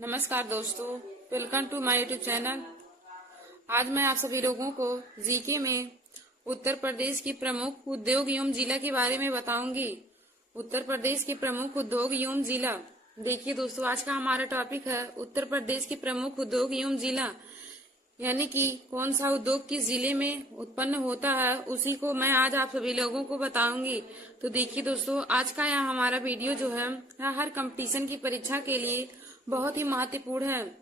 नमस्कार दोस्तों, welcome to my YouTube channel. आज मैं आप सभी लोगों को जीके में उत्तर प्रदेश की प्रमुख उद्योग एवं जिला के बारे में बताऊंगी। उत्तर प्रदेश के प्रमुख उद्योग एवं जिला। देखिए दोस्तों, आज का हमारा टॉपिक है उत्तर प्रदेश के प्रमुख उद्योग एवं जिला, यानी कि कौन सा उद्योग किस जिले में उत्पन्न होता है, उसी को मैं आज आप सभी लोगों को बताऊंगी। तो देखिए दोस्तों, आज का यह हमारा वीडियो जो है हर कंपटीशन की परीक्षा के लिए बहुत ही महत्वपूर्ण है।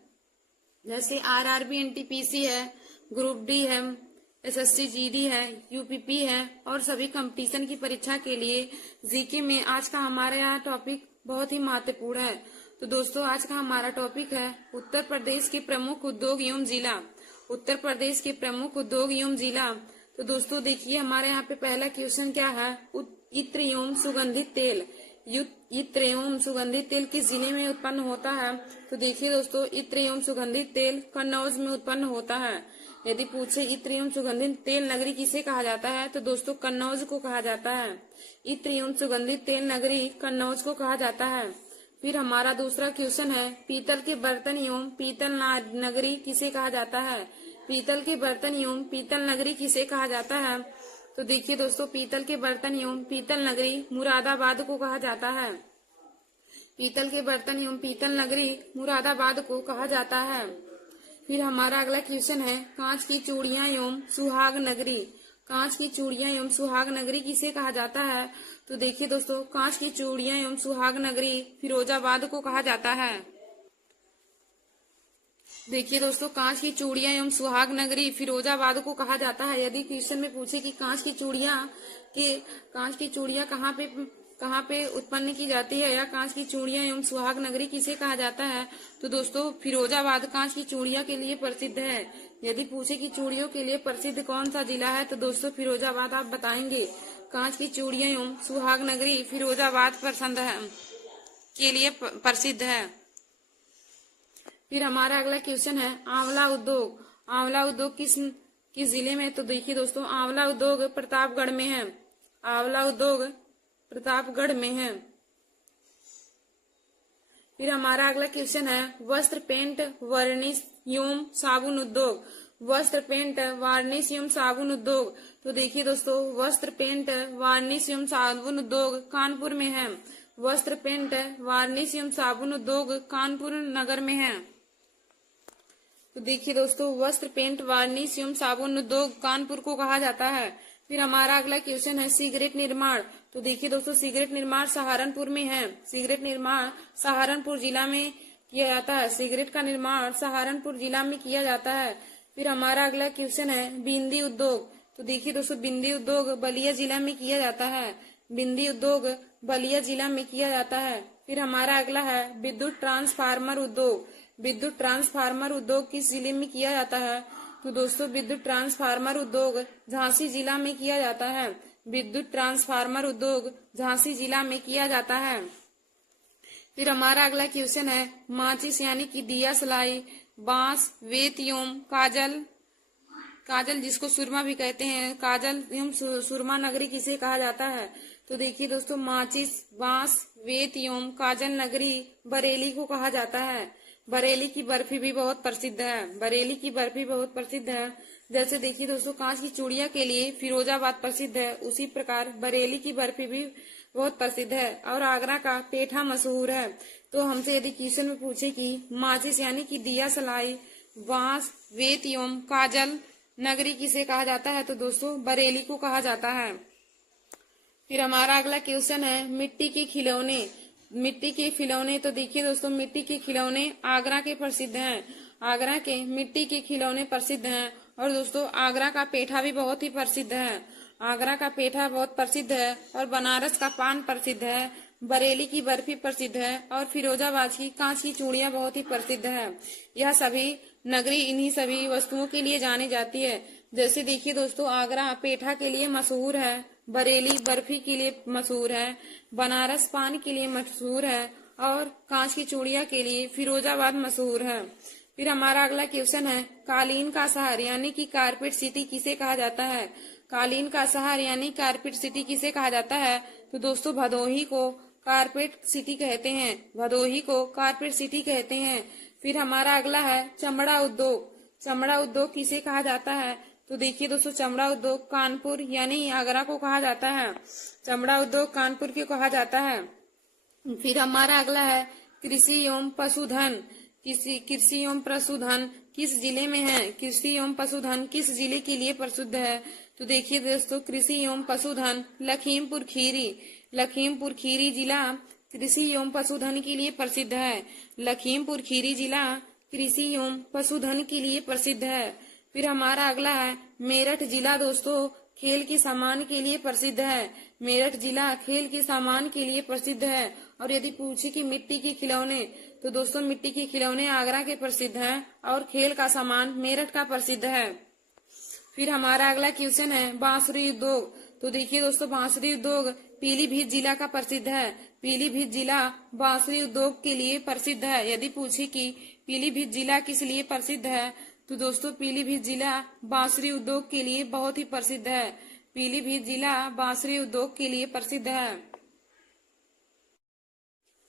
जैसे आरआरबी एनटीपीसी है, ग्रुप डी है, एसएससी जीडी है, यूपीपी है और सभी कंपटीशन की परीक्षा के लिए जीके में आज का हमारा यह टॉपिक बहुत ही महत्वपूर्ण है। तो दोस्तों, आज का हमारा टॉपिक है उत्तर प्रदेश के प्रमुख उद्योग एवं जिला। उत्तर प्रदेश के प्रमुख उद्योग एवं जिला। तो दोस्तों देखिए, हमारे यहाँ पे पहला क्वेश्चन क्या है, इत्र एवं सुगंधित तेल। इत्र एवं सुगंधित तेल किस जिले में उत्पन्न होता है? तो देखिए दोस्तों, इत्र एवं सुगंधित तेल कन्नौज में उत्पन्न होता है। यदि पूछे इत्र एवं सुगंधित तेल नगरी किसे कहा जाता है, तो दोस्तों कन्नौज को कहा जाता है। इत्र एवं सुगंधित तेल नगरी कन्नौज को कहा जाता है। फिर हमारा दूसरा क्वेश्चन है, पीतल के बर्तन एवं पीतल नगरी किसे कहा जाता है? पीतल के बर्तन एवं पीतल नगरी किसे कहा जाता है? तो देखिए दोस्तों, पीतल के बर्तन एवं पीतल नगरी मुरादाबाद को कहा जाता है। पीतल के बर्तन एवं पीतल नगरी मुरादाबाद को कहा जाता है। फिर हमारा अगला क्वेश्चन है, कांच की चूड़ियां एवं सुहाग नगरी। कांच की चूड़ियां एवं सुहाग नगरी किसे कहा जाता है? तो देखिए दोस्तों, कांच की चूड़ियां एवं सुहाग नगरी फिरोजाबाद को कहा जाता है। देखिए दोस्तों, कांच की चूड़ियां एवं सुहाग नगरी फिरोजाबाद को कहा जाता है। यदि क्वेश्चन में पूछे कि कांच की चूड़ियां कहाँ पे उत्पन्न की जाती है या कांच की चूड़ियां एवं सुहाग नगरी किसे कहा जाता है, तो दोस्तों फिरोजाबाद कांच की चूड़ियां के लिए प्रसिद्ध है। यदि पूछे कि चूड़ियों के लिए प्रसिद्ध कौन सा जिला है, तो दोस्तों फिरोजाबाद आप बताएंगे। कांच की चूड़ियां एवं सुहाग नगरी फिरोजाबाद के लिए प्रसिद्ध है। फिर हमारा अगला क्वेश्चन है, आंवला उद्योग। आंवला उद्योग किस जिले में? तो देखिए दोस्तों, आंवला उद्योग प्रतापगढ़ में है। आंवला उद्योग प्रतापगढ़ में है। फिर हमारा अगला क्वेश्चन है, वस्त्र पेंट वर्निश एवं साबुन उद्योग। वस्त्र पेंट वार्निश एवं साबुन उद्योग। तो देखिए दोस्तों, वस्त्र पेंट वार्निश एवं साबुन उद्योग कानपुर में है। वस्त्र पेंट वार्निश एवं साबुन उद्योग कानपुर नगर में है। तो देखिए दोस्तों, वस्त्र पेंट वार्निश एवं साबुन उद्योग कानपुर को कहा जाता है। फिर हमारा अगला क्वेश्चन है, सिगरेट निर्माण। तो देखिए दोस्तों, सिगरेट निर्माण सहारनपुर में है। सिगरेट निर्माण सहारनपुर जिला में किया जाता है। सिगरेट का निर्माण सहारनपुर जिला में किया जाता है। फिर हमारा अगला क्वेश्चन है, बिंदी उद्योग। तो देखिए दोस्तों, बिंदी उद्योग बलिया जिला में किया जाता है। बिंदी उद्योग बलिया जिला में किया जाता है। फिर हमारा अगला है, विद्युत ट्रांसफार्मर उद्योग। विद्युत ट्रांसफार्मर उद्योग किस जिले में किया जाता है? तो दोस्तों, विद्युत ट्रांसफार्मर उद्योग झांसी जिला में किया जाता है। विद्युत ट्रांसफार्मर उद्योग झांसी जिला में किया जाता है। फिर हमारा अगला क्वेश्चन है, माचिस यानी कि दिया सलाई, बांस, वेत एवं काजल जिसको सुरमा भी कहते हैं, काजल एवं सुरमा नगरी किसे कहा जाता है? तो देखिए दोस्तों, माचिस, बांस, वेत एवं काजल नगरी बरेली को कहा जाता है। बरेली की बर्फी भी बहुत प्रसिद्ध है। बरेली की बर्फी बहुत प्रसिद्ध है। जैसे देखिए दोस्तों, कांच की चूड़ियां के लिए फिरोजाबाद प्रसिद्ध है, उसी प्रकार बरेली की बर्फी भी बहुत प्रसिद्ध है। और आगरा का पेठा मशहूर है। तो हमसे यदि क्वेश्चन में पूछे कि माचिस यानी कि दिया सलाई, बांस, वेत एवं काजल नगरी किसे कहा जाता है, तो दोस्तों बरेली को कहा जाता है। फिर हमारा अगला क्वेश्चन है, मिट्टी के खिलौने। मिट्टी के खिलौने। तो देखिए दोस्तों, मिट्टी के खिलौने आगरा के प्रसिद्ध हैं। आगरा के मिट्टी के खिलौने प्रसिद्ध हैं। और दोस्तों, आगरा का पेठा भी बहुत ही प्रसिद्ध है। आगरा का पेठा बहुत प्रसिद्ध है। और बनारस का पान प्रसिद्ध है। बरेली की बर्फी प्रसिद्ध है। और फिरोजाबाद की कांच की चूड़ियां बहुत ही प्रसिद्ध है। यह सभी नगरी इन्हीं सभी वस्तुओं के लिए जानी जाती है। जैसे देखिए दोस्तों, आगरा पेठा के लिए मशहूर है, बरेली बर्फी के लिए मशहूर है, बनारस पान के लिए मशहूर है और कांच की चूड़ियां के लिए फिरोजाबाद मशहूर है। फिर हमारा अगला क्वेश्चन है, कालीन का शहर यानी कि कारपेट सिटी किसे कहा जाता है? कालीन का शहर यानी कारपेट सिटी किसे कहा जाता है? तो दोस्तों, भदोही को कारपेट सिटी कहते हैं। भदोही को कारपेट सिटी कहते हैं। फिर हमारा अगला है चमड़ा उद्योग। चमड़ा उद्योग किसे कहा जाता है? तो देखिए दोस्तों, चमड़ा उद्योग कानपुर यानी आगरा को कहा जाता है। चमड़ा उद्योग कानपुर को कहा जाता है। फिर हमारा अगला है कृषि एवं पशुधन। कृषि एवं पशुधन किस जिले में है? कृषि एवं पशुधन किस जिले के लिए प्रसिद्ध है? तो देखिए दोस्तों, कृषि एवं पशुधन लखीमपुर खीरी। लखीमपुर खीरी जिला कृषि एवं पशुधन के लिए प्रसिद्ध है। लखीमपुर खीरी जिला कृषि एवं पशुधन के लिए प्रसिद्ध है। फिर हमारा अगला है मेरठ जिला। दोस्तों, खेल के सामान के लिए प्रसिद्ध है। मेरठ जिला खेल के सामान के लिए प्रसिद्ध है। और यदि पूछे कि मिट्टी के खिलौने, तो दोस्तों मिट्टी के खिलौने आगरा के प्रसिद्ध हैं और खेल का सामान मेरठ का प्रसिद्ध है। फिर हमारा अगला क्वेश्चन है बांसुरी उद्योग। तो देखिए दोस्तों, बांसुरी उद्योग पीलीभीत जिला का प्रसिद्ध है। पीलीभीत जिला बांसुरी उद्योग के लिए प्रसिद्ध है। यदि पूछे कि पीलीभीत जिला किस लिए प्रसिद्ध है, तो दोस्तों पीलीभीत जिला बांसुरी उद्योग के लिए बहुत ही प्रसिद्ध है। पीलीभीत जिला बांसुरी उद्योग के लिए प्रसिद्ध है।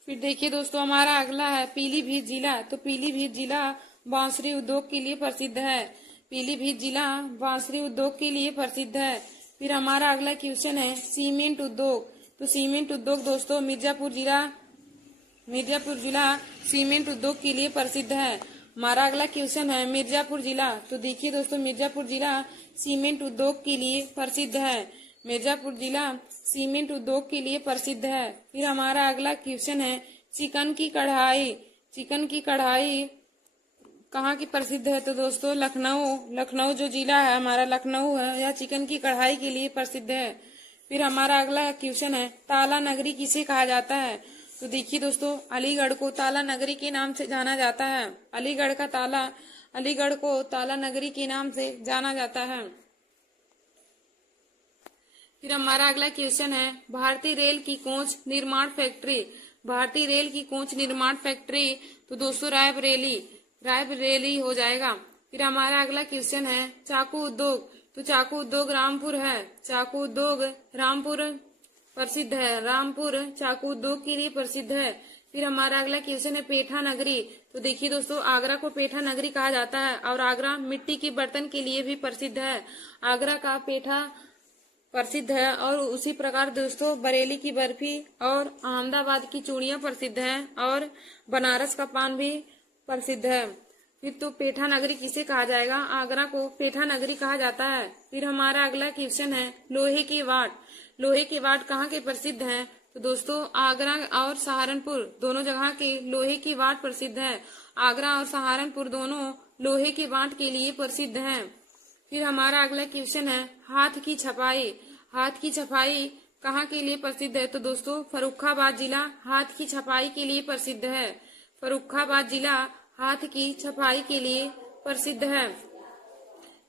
फिर देखिए दोस्तों, हमारा अगला है पीलीभीत जिला। तो पीलीभीत जिला बांसुरी उद्योग के लिए प्रसिद्ध है। पीलीभीत जिला बांसुरी उद्योग के लिए प्रसिद्ध है। फिर हमारा अगला क्वेश्चन है सीमेंट उद्योग। तो सीमेंट उद्योग दोस्तों मिर्जापुर जिला सीमेंट उद्योग के लिए प्रसिद्ध है। हमारा अगला क्वेश्चन है मिर्जापुर जिला। तो देखिए दोस्तों, मिर्जापुर जिला सीमेंट उद्योग के लिए प्रसिद्ध है। मिर्जापुर जिला सीमेंट उद्योग के लिए प्रसिद्ध है। फिर हमारा अगला क्वेश्चन है चिकन की कढ़ाई। चिकन की कढ़ाई कहाँ की प्रसिद्ध है? तो दोस्तों लखनऊ जो जिला है हमारा लखनऊ है, यह चिकन की कढ़ाई के लिए प्रसिद्ध है। फिर हमारा अगला क्वेश्चन है ताला नगरी किसे कहा जाता है? तो देखिए दोस्तों, अलीगढ़ को ताला नगरी के नाम से जाना जाता है। अलीगढ़ को ताला नगरी के नाम से जाना जाता है। फिर हमारा अगला क्वेश्चन है भारतीय रेल की कोच निर्माण फैक्ट्री। भारतीय रेल की कोच निर्माण फैक्ट्री, तो दोस्तों रायबरेली हो जाएगा। फिर हमारा अगला क्वेश्चन है चाकू उद्योग। तो चाकू उद्योग रामपुर है। चाकू उद्योग रामपुर प्रसिद्ध है। रामपुर चाकू उद्योग के लिए प्रसिद्ध है। फिर हमारा अगला क्वेश्चन है पेठा नगरी। तो देखिए दोस्तों, आगरा को पेठा नगरी कहा जाता है और आगरा मिट्टी के बर्तन के लिए भी प्रसिद्ध है। आगरा का पेठा प्रसिद्ध है और उसी प्रकार दोस्तों बरेली की बर्फी और अहमदाबाद की चूड़ियां प्रसिद्ध हैं और बनारस का पान भी प्रसिद्ध है। फिर तो पेठा नगरी किसे कहा जाएगा? आगरा को पेठा नगरी कहा जाता है। फिर हमारा अगला क्वेश्चन है लोहे के वाट। लोहे के वाट कहाँ के प्रसिद्ध हैं? तो दोस्तों आगरा और सहारनपुर दोनों जगह के लोहे की वाट प्रसिद्ध है। आगरा और सहारनपुर दोनों लोहे की वाट के लिए प्रसिद्ध हैं। फिर हमारा अगला क्वेश्चन है हाथ की छपाई। हाथ की छपाई कहाँ के लिए प्रसिद्ध है? तो दोस्तों फर्रुखाबाद जिला हाथ की छपाई के लिए प्रसिद्ध है। फर्रुखाबाद जिला हाथ की छपाई के लिए प्रसिद्ध है।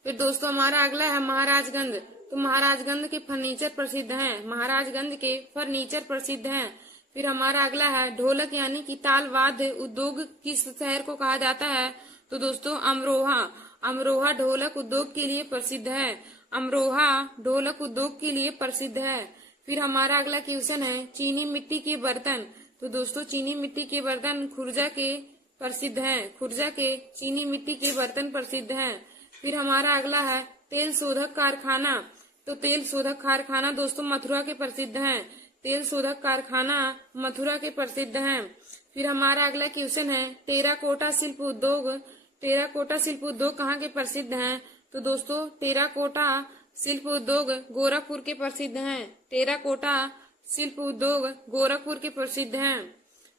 फिर दोस्तों हमारा अगला है महाराजगंज। तो महाराजगंज के फर्नीचर प्रसिद्ध हैं। महाराजगंज के फर्नीचर प्रसिद्ध हैं। फिर हमारा अगला है ढोलक यानी कि ताल वाद्य उद्योग किस शहर को कहा जाता है? तो दोस्तों अमरोहा। अमरोहा ढोलक उद्योग के लिए प्रसिद्ध है। अमरोहा ढोलक उद्योग के लिए प्रसिद्ध है। फिर हमारा अगला क्वेश्चन है चीनी मिट्टी के बर्तन। तो दोस्तों चीनी मिट्टी के बर्तन खुर्जा के प्रसिद्ध हैं। खुर्जा के चीनी मिट्टी के बर्तन प्रसिद्ध हैं। फिर हमारा अगला है तेल शोधक कारखाना। तो तेल शोधक कारखाना दोस्तों मथुरा के प्रसिद्ध हैं। तेल शोधक कारखाना मथुरा के प्रसिद्ध हैं। फिर हमारा अगला क्वेश्चन है टेराकोटा शिल्प उद्योग। टेराकोटा शिल्प उद्योग कहाँ के प्रसिद्ध हैं? तो दोस्तों टेराकोटा शिल्प उद्योग गोरखपुर के प्रसिद्ध हैं। टेराकोटा शिल्प उद्योग गोरखपुर के प्रसिद्ध हैं।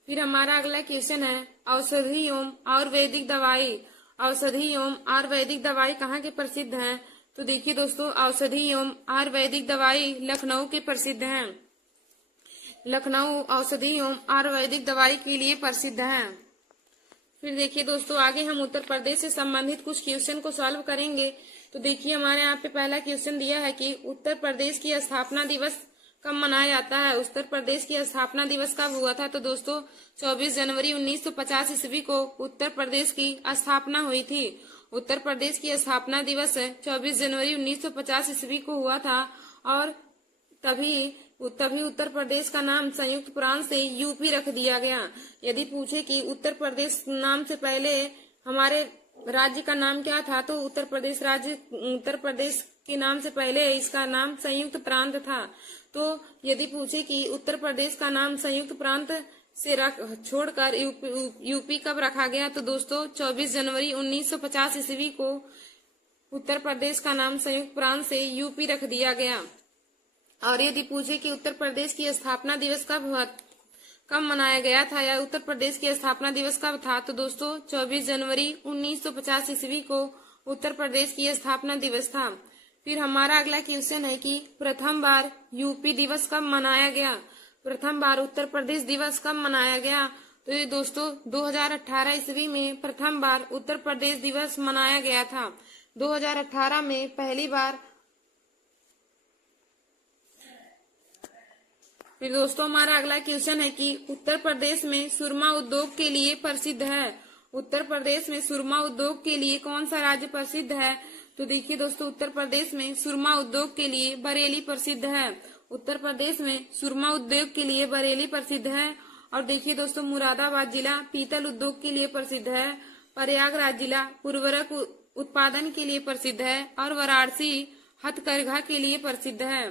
फिर हमारा अगला क्वेश्चन है औषधि एवं आयुर्वेदिक दवाई। औषधि एवं आयुर्वेदिक दवाई कहाँ के प्रसिद्ध हैं? तो देखिए दोस्तों औषधि एवं आयुर्वेदिक दवाई लखनऊ के प्रसिद्ध हैं। लखनऊ औषधि एवं आयुर्वेदिक दवाई के लिए प्रसिद्ध है। फिर देखिए दोस्तों आगे हम उत्तर प्रदेश से संबंधित कुछ क्वेश्चन को सॉल्व करेंगे। तो देखिए हमारे यहाँ पे पहला क्वेश्चन दिया है कि उत्तर प्रदेश की स्थापना दिवस कब मनाया जाता है? उत्तर प्रदेश की स्थापना दिवस कब हुआ था? तो दोस्तों 24 जनवरी 1950 ईस्वी को उत्तर प्रदेश की स्थापना हुई थी। उत्तर प्रदेश की स्थापना दिवस 24 जनवरी 1950 ईस्वी को हुआ था और तभी तभी उत्तर प्रदेश का नाम संयुक्त प्रांत से यूपी रख दिया गया। यदि पूछे कि उत्तर प्रदेश नाम से पहले हमारे राज्य का नाम क्या था, तो उत्तर प्रदेश के नाम से पहले इसका नाम संयुक्त प्रांत था। तो यदि पूछे कि उत्तर प्रदेश का नाम संयुक्त प्रांत से छोड़कर यूपी कब रखा गया, तो दोस्तों 24 जनवरी 1950 ईस्वी को उत्तर प्रदेश का नाम संयुक्त प्रांत से यूपी रख दिया गया। और यदि पूछे कि उत्तर प्रदेश की स्थापना दिवस कब मनाया गया था, या उत्तर प्रदेश की स्थापना दिवस कब था, तो दोस्तों 24 जनवरी 1950 ईस्वी को उत्तर प्रदेश की स्थापना दिवस था। फिर हमारा अगला क्वेश्चन है कि प्रथम बार यूपी दिवस कब मनाया गया, प्रथम बार उत्तर प्रदेश दिवस कब मनाया गया, तो ये दोस्तों 2018 ईस्वी में प्रथम बार उत्तर प्रदेश दिवस मनाया गया था। 2018 में पहली बार। फिर दोस्तों हमारा अगला क्वेश्चन है कि उत्तर प्रदेश में सुरमा उद्योग के लिए प्रसिद्ध है, उत्तर प्रदेश में सुरमा उद्योग के लिए कौन सा राज्य प्रसिद्ध है, तो देखिए दोस्तों उत्तर प्रदेश में सुरमा उद्योग के लिए बरेली प्रसिद्ध है। उत्तर प्रदेश में सुरमा उद्योग के लिए बरेली प्रसिद्ध है। और देखिए दोस्तों मुरादाबाद जिला पीतल उद्योग के लिए प्रसिद्ध है, प्रयागराज जिला उर्वरक उत्पादन के लिए प्रसिद्ध है, और वाराणसी हथकरघा के लिए प्रसिद्ध है।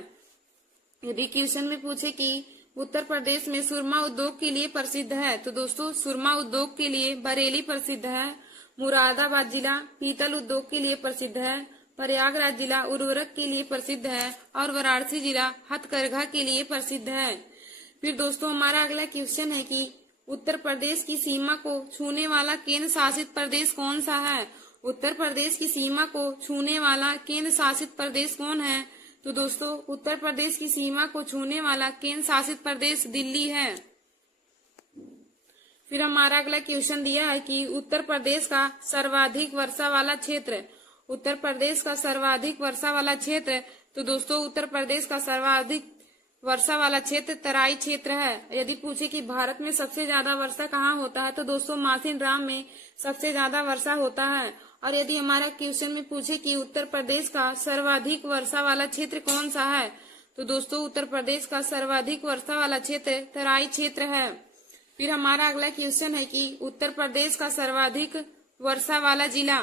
यदि क्वेश्चन में पूछे कि उत्तर प्रदेश में सुरमा उद्योग के लिए प्रसिद्ध है, तो दोस्तों सुरमा उद्योग के लिए बरेली प्रसिद्ध है, मुरादाबाद जिला पीतल उद्योग के लिए प्रसिद्ध है, प्रयागराज जिला उर्वरक के लिए प्रसिद्ध है, और वाराणसी जिला हथकरघा के लिए प्रसिद्ध है। फिर दोस्तों हमारा अगला क्वेश्चन है कि उत्तर प्रदेश की सीमा को छूने वाला केंद्र शासित प्रदेश कौन सा है, उत्तर प्रदेश की सीमा को छूने वाला केंद्र शासित प्रदेश कौन है, तो दोस्तों उत्तर प्रदेश की सीमा को छूने वाला केंद्र शासित प्रदेश दिल्ली है। फिर हमारा अगला क्वेश्चन दिया है कि उत्तर प्रदेश का सर्वाधिक वर्षा वाला क्षेत्र, उत्तर प्रदेश का सर्वाधिक वर्षा वाला क्षेत्र, तो दोस्तों उत्तर प्रदेश का सर्वाधिक वर्षा वाला क्षेत्र तराई क्षेत्र है। यदि पूछे कि भारत में सबसे ज्यादा वर्षा कहाँ होता है, तो दोस्तों मासिन राम में सबसे ज्यादा वर्षा होता है। और यदि हमारा क्वेश्चन में पूछे कि उत्तर प्रदेश का सर्वाधिक वर्षा वाला क्षेत्र कौन सा है, तो दोस्तों उत्तर प्रदेश का सर्वाधिक वर्षा वाला क्षेत्र तराई क्षेत्र है। फिर हमारा अगला क्वेश्चन है कि उत्तर प्रदेश का सर्वाधिक वर्षा वाला जिला,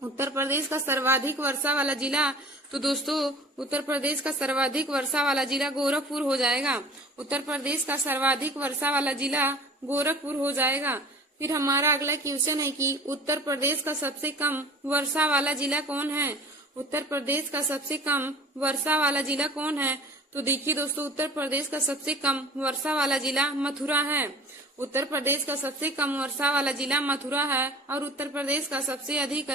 उत्तर प्रदेश का सर्वाधिक वर्षा वाला जिला, तो दोस्तों उत्तर प्रदेश का सर्वाधिक वर्षा वाला जिला गोरखपुर हो जाएगा। उत्तर प्रदेश का सर्वाधिक वर्षा वाला जिला गोरखपुर हो जाएगा। फिर हमारा अगला क्वेश्चन है कि उत्तर प्रदेश का सबसे कम वर्षा वाला जिला कौन है, उत्तर प्रदेश का सबसे कम वर्षा वाला जिला कौन है, तो देखिए दोस्तों उत्तर प्रदेश का सबसे कम वर्षा वाला जिला मथुरा है। उत्तर प्रदेश का सबसे कम वर्षा वाला जिला मथुरा है, और उत्तर प्रदेश का सबसे अधिक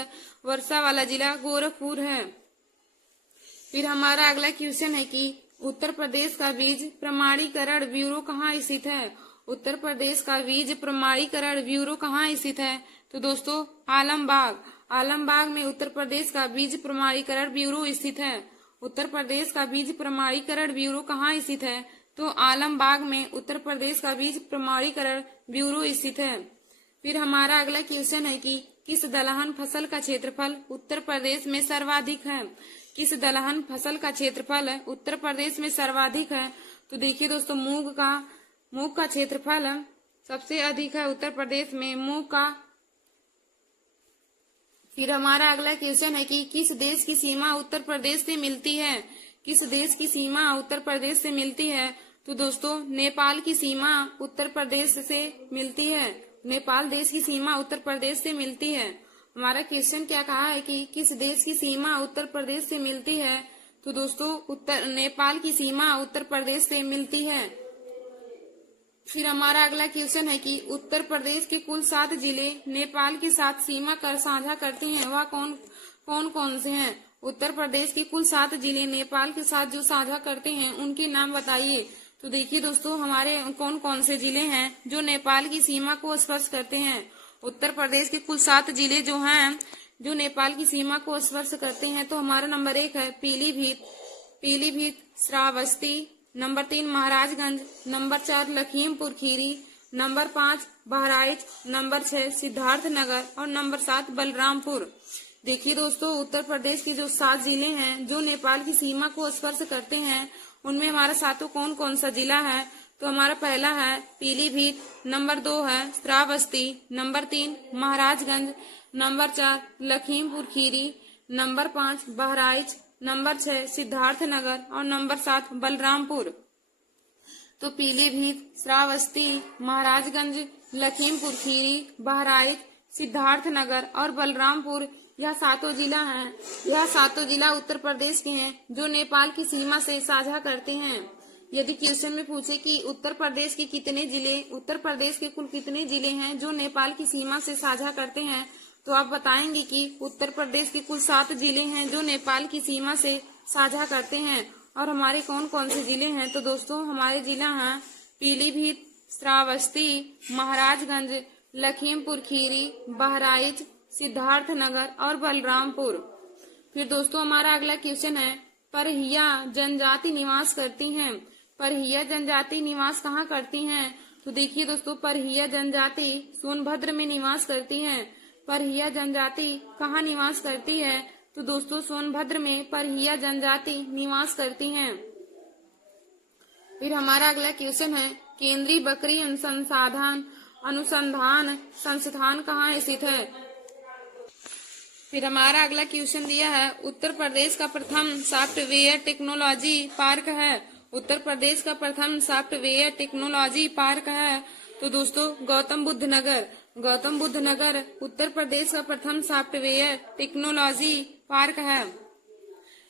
वर्षा वाला जिला गोरखपुर है। फिर हमारा अगला क्वेश्चन है कि उत्तर प्रदेश का बीज प्रमाणीकरण ब्यूरो कहाँ स्थित है, उत्तर प्रदेश का बीज प्रमाणीकरण ब्यूरो कहाँ स्थित है, तो दोस्तों आलमबाग में उत्तर प्रदेश का बीज प्रमाणीकरण ब्यूरो स्थित है। उत्तर प्रदेश का बीज प्रमाणीकरण ब्यूरो कहाँ स्थित है, तो आलमबाग में उत्तर प्रदेश का बीज प्रमाणीकरण ब्यूरो स्थित है। फिर हमारा अगला क्वेश्चन है कि किस दलहन फसल का क्षेत्रफल उत्तर प्रदेश में सर्वाधिक है, किस दलहन फसल का क्षेत्रफल उत्तर प्रदेश में सर्वाधिक है, तो देखिए दोस्तों मूंग का क्षेत्रफल सबसे अधिक है उत्तर प्रदेश में मूंग का। फिर हमारा अगला क्वेश्चन है कि किस देश की सीमा उत्तर प्रदेश से मिलती है, किस देश की सीमा उत्तर प्रदेश से मिलती है, तो दोस्तों नेपाल की सीमा उत्तर प्रदेश से मिलती है, नेपाल देश की सीमा उत्तर प्रदेश से मिलती है। हमारा क्वेश्चन क्या कहा है कि किस देश की सीमा उत्तर प्रदेश से मिलती है, तो दोस्तों नेपाल की सीमा उत्तर प्रदेश से मिलती है। फिर हमारा अगला क्वेश्चन है कि उत्तर प्रदेश के कुल 7 जिले नेपाल के साथ सीमा कर साझा करते हैं, वह कौन कौन से हैं। उत्तर प्रदेश के कुल 7 जिले नेपाल के साथ जो साझा करते हैं उनके नाम बताइए। तो देखिए दोस्तों हमारे कौन कौन से जिले हैं जो नेपाल की सीमा को स्पर्श करते हैं। उत्तर प्रदेश के कुल 7 जिले जो हैं जो नेपाल की सीमा को स्पर्श करते हैं, तो हमारा नंबर 1 है Pilibhit Shravasti, number 3 Maharajganj, number 4 Lakhimpur Kheri, number 5 Bahraich, number 6 Siddharthnagar और नंबर 7 बलरामपुर। देखिए दोस्तों उत्तर प्रदेश के जो 7 जिले हैं जो नेपाल की सीमा को स्पर्श करते हैं उनमें हमारा सातों कौन कौन सा जिला है? तो हमारा पहला है पीलीभीत, नंबर 2 है Shravasti, number 3 Maharajganj, number 4 Lakhimpur Kheri, number 5 Bahraich, number 6 Siddharthnagar और नंबर 7 बलरामपुर। तो पीलीभीत, श्रावस्ती, महाराजगंज, लखीमपुर खीरी, बहराइच, सिद्धार्थनगर और बलरामपुर, यह सातों जिला हैं। यह सातों जिला उत्तर प्रदेश के हैं जो नेपाल की सीमा से साझा करते हैं। यदि क्वेश्चन में पूछे कि उत्तर प्रदेश के कितने जिले, उत्तर प्रदेश के कुल कितने जिले हैं जो नेपाल की सीमा से साझा करते हैं, तो आप बताएंगे कि उत्तर प्रदेश के कुल 7 जिले हैं जो नेपाल की सीमा से साझा करते हैं। और हमारे कौन कौन से जिले हैं? तो दोस्तों हमारे जिला हैं पीलीभीत, श्रावस्ती, महाराजगंज, लखीमपुर खीरी, बहराइच, सिद्धार्थनगर और बलरामपुर। फिर दोस्तों हमारा अगला क्वेश्चन है परहिया जनजाति निवास करती हैं। परहिया जनजाति निवास कहाँ करती हैं? तो देखिए दोस्तों परहिया जनजाति सोनभद्र में निवास करती हैं। परहिया जनजाति कहाँ निवास करती है? तो दोस्तों सोनभद्र में परहिया जनजाति निवास करती हैं। फिर हमारा अगला क्वेश्चन है केंद्रीय बकरी अनुसंधान संस्थान कहाँ स्थित है? फिर हमारा अगला क्वेश्चन दिया है उत्तर प्रदेश का प्रथम सॉफ्टवेयर टेक्नोलॉजी पार्क है। उत्तर प्रदेश का प्रथम सॉफ्टवेयर टेक्नोलॉजी पार्क है। तो दोस्तों गौतम बुद्ध नगर, गौतम बुद्ध नगर उत्तर प्रदेश का प्रथम सॉफ्टवेयर टेक्नोलॉजी पार्क है।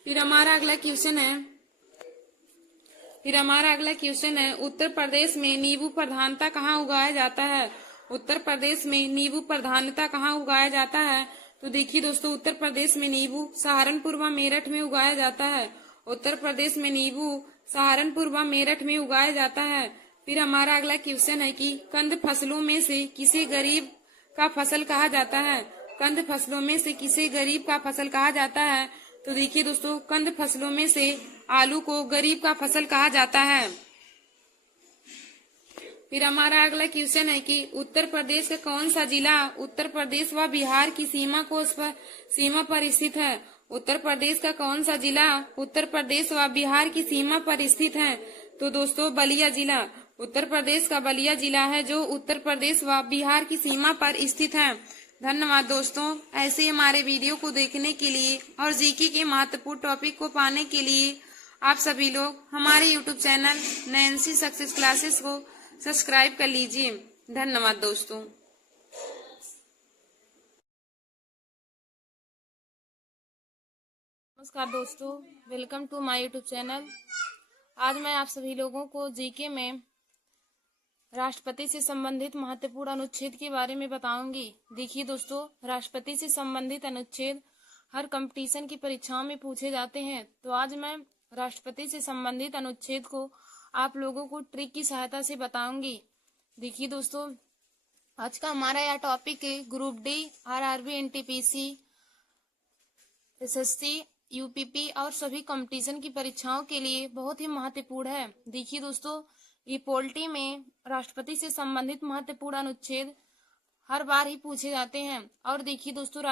फिर हमारा अगला क्वेश्चन है उत्तर प्रदेश में नींबू प्रधानता कहाँ उगाया जाता है? उत्तर प्रदेश में नींबू प्रधानता कहाँ उगाया जाता है? तो देखिए दोस्तों उत्तर प्रदेश में नींबू सहारनपुर व मेरठ में उगाया जाता है। उत्तर प्रदेश में नींबू सहारनपुर व मेरठ में उगाया जाता है। फिर हमारा अगला क्वेश्चन है कि कंद फसलों में से किसे गरीब का फसल कहा जाता है? कंद फसलों में से किसे गरीब का फसल कहा जाता है? तो देखिए दोस्तों कंद फसलों में से आलू को गरीब का फसल कहा जाता है। फिर हमारा अगला क्वेश्चन है कि उत्तर प्रदेश का कौन सा जिला उत्तर प्रदेश व बिहार की सीमा पर स्थित है? उत्तर प्रदेश का कौन सा जिला उत्तर प्रदेश व बिहार की सीमा पर स्थित है? तो दोस्तों बलिया जिला, उत्तर प्रदेश का बलिया जिला है जो उत्तर प्रदेश व बिहार की सीमा पर स्थित है। धन्यवाद दोस्तों। ऐसे हमारे वीडियो को देखने के लिए और जीके के महत्वपूर्ण टॉपिक को पाने के लिए आप सभी लोग हमारे YouTube channel Nancy success classes को सब्सक्राइब कर लीजिए। धन्यवाद दोस्तों। नमस्कार दोस्तों, welcome to my YouTube channel. आज मैं आप सभी लोगों को जीके में राष्ट्रपति से संबंधित महत्वपूर्ण अनुच्छेद के बारे में बताऊंगी। देखिए दोस्तों, राष्ट्रपति से संबंधित अनुच्छेद हर कंपटीशन की परीक्षाओं में पूछे जाते हैं। तो आज मैं राष्ट्रपति से संबंधित अनुच्छेद को आप लोगों को ट्रिक की सहायता से बताऊंगी। देखिए दोस्तों, आज का हमारा यह टॉपिक है group D, RRB, NTPC, SSC, UPP और सभी कंपटीशन की परीक्षाओं के लिए बहुत ही महत्वपूर्ण है। देखिए दोस्तों, ये पॉलिटी में राष्ट्रपति से संबंधित महत्वपूर्ण अनुच्छेद हर बार ही पूछे जाते हैं। और देखिए दोस्तों,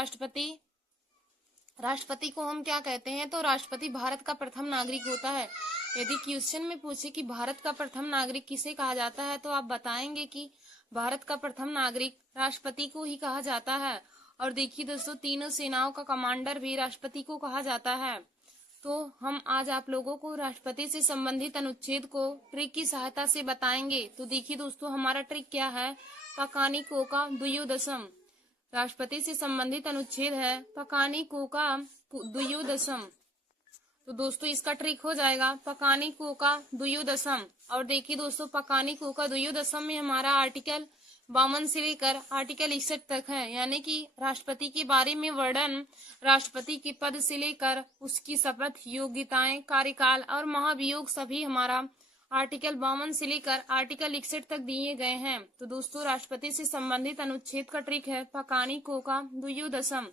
राष्ट्रपति को हम क्या कहते हैं? तो राष्ट्रपति भारत का प्रथम नागरिक होता है। यदि क्वेश्चन में पूछे कि भारत का प्रथम नागरिक किसे कहा जाता है, तो आप बताएंगे कि भारत का प्रथम नागरिक राष्ट्रपति को ही कहा जाता है। और देखिए दोस्तों, तीनों सेनाओं का कमांडर भी राष्ट्रपति को कहा जाता है। तो हम आज आप लोगों को राष्ट्रपति से संबंधित अनुच्छेद को ट्रिक की सहायता से बताएंगे। तो देखिए दोस्तों, हमारा ट्रिक क्या है? पकानी कोका द्वयोदशम। राष्ट्रपति से संबंधित अनुच्छेद है पकानी कोका द्वयोदशम। तो दोस्तों इसका ट्रिक हो जाएगा पकानी कोका द्वयोदशम। और देखिए दोस्तों, पकानी कोका द्वयोदशम में हमारा आर्टिकल 52 से लेकर आर्टिकल 61 तक है, यानी कि राष्ट्रपति के बारे में वर्णन, राष्ट्रपति के पद से लेकर उसकी शपथ, योग्यताएं, कार्यकाल और महाभियोग सभी हमारा आर्टिकल 52 से लेकर आर्टिकल 61 तक दिए गए हैं। तो दोस्तों, राष्ट्रपति से संबंधित अनुच्छेद का ट्रिक है पकानी कोका द्वयोदशम।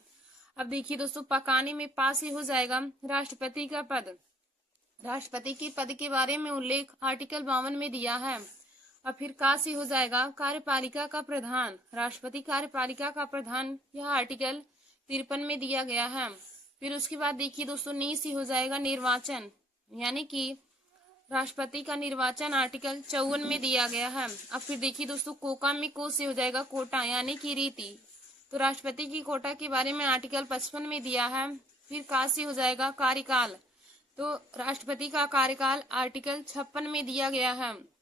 अब देखिए दोस्तों, पकानी में पास ही हो जाएगा राष्ट्रपति का पद। राष्ट्रपति के पद के बारे में उल्लेख आर्टिकल 52 में दिया है। अब फिर का से हो जाएगा कार्यपालिका का प्रधान। राष्ट्रपति कार्यपालिका का प्रधान, यह आर्टिकल 53 में दिया गया है। फिर उसके बाद देखिए दोस्तों, नी से हो जाएगा निर्वाचन, यानी कि राष्ट्रपति का निर्वाचन आर्टिकल 54 में दिया गया है। अब फिर देखिए दोस्तों, कोका में को से हो जाएगा कोटा यानी कि रीति। तो राष्ट्रपति की कोटा के बारे में आर्टिकल 55 में दिया है। फिर का से हो जाएगा कार्यकाल। तो राष्ट्रपति का कार्यकाल आर्टिकल 56 में दिया गया है।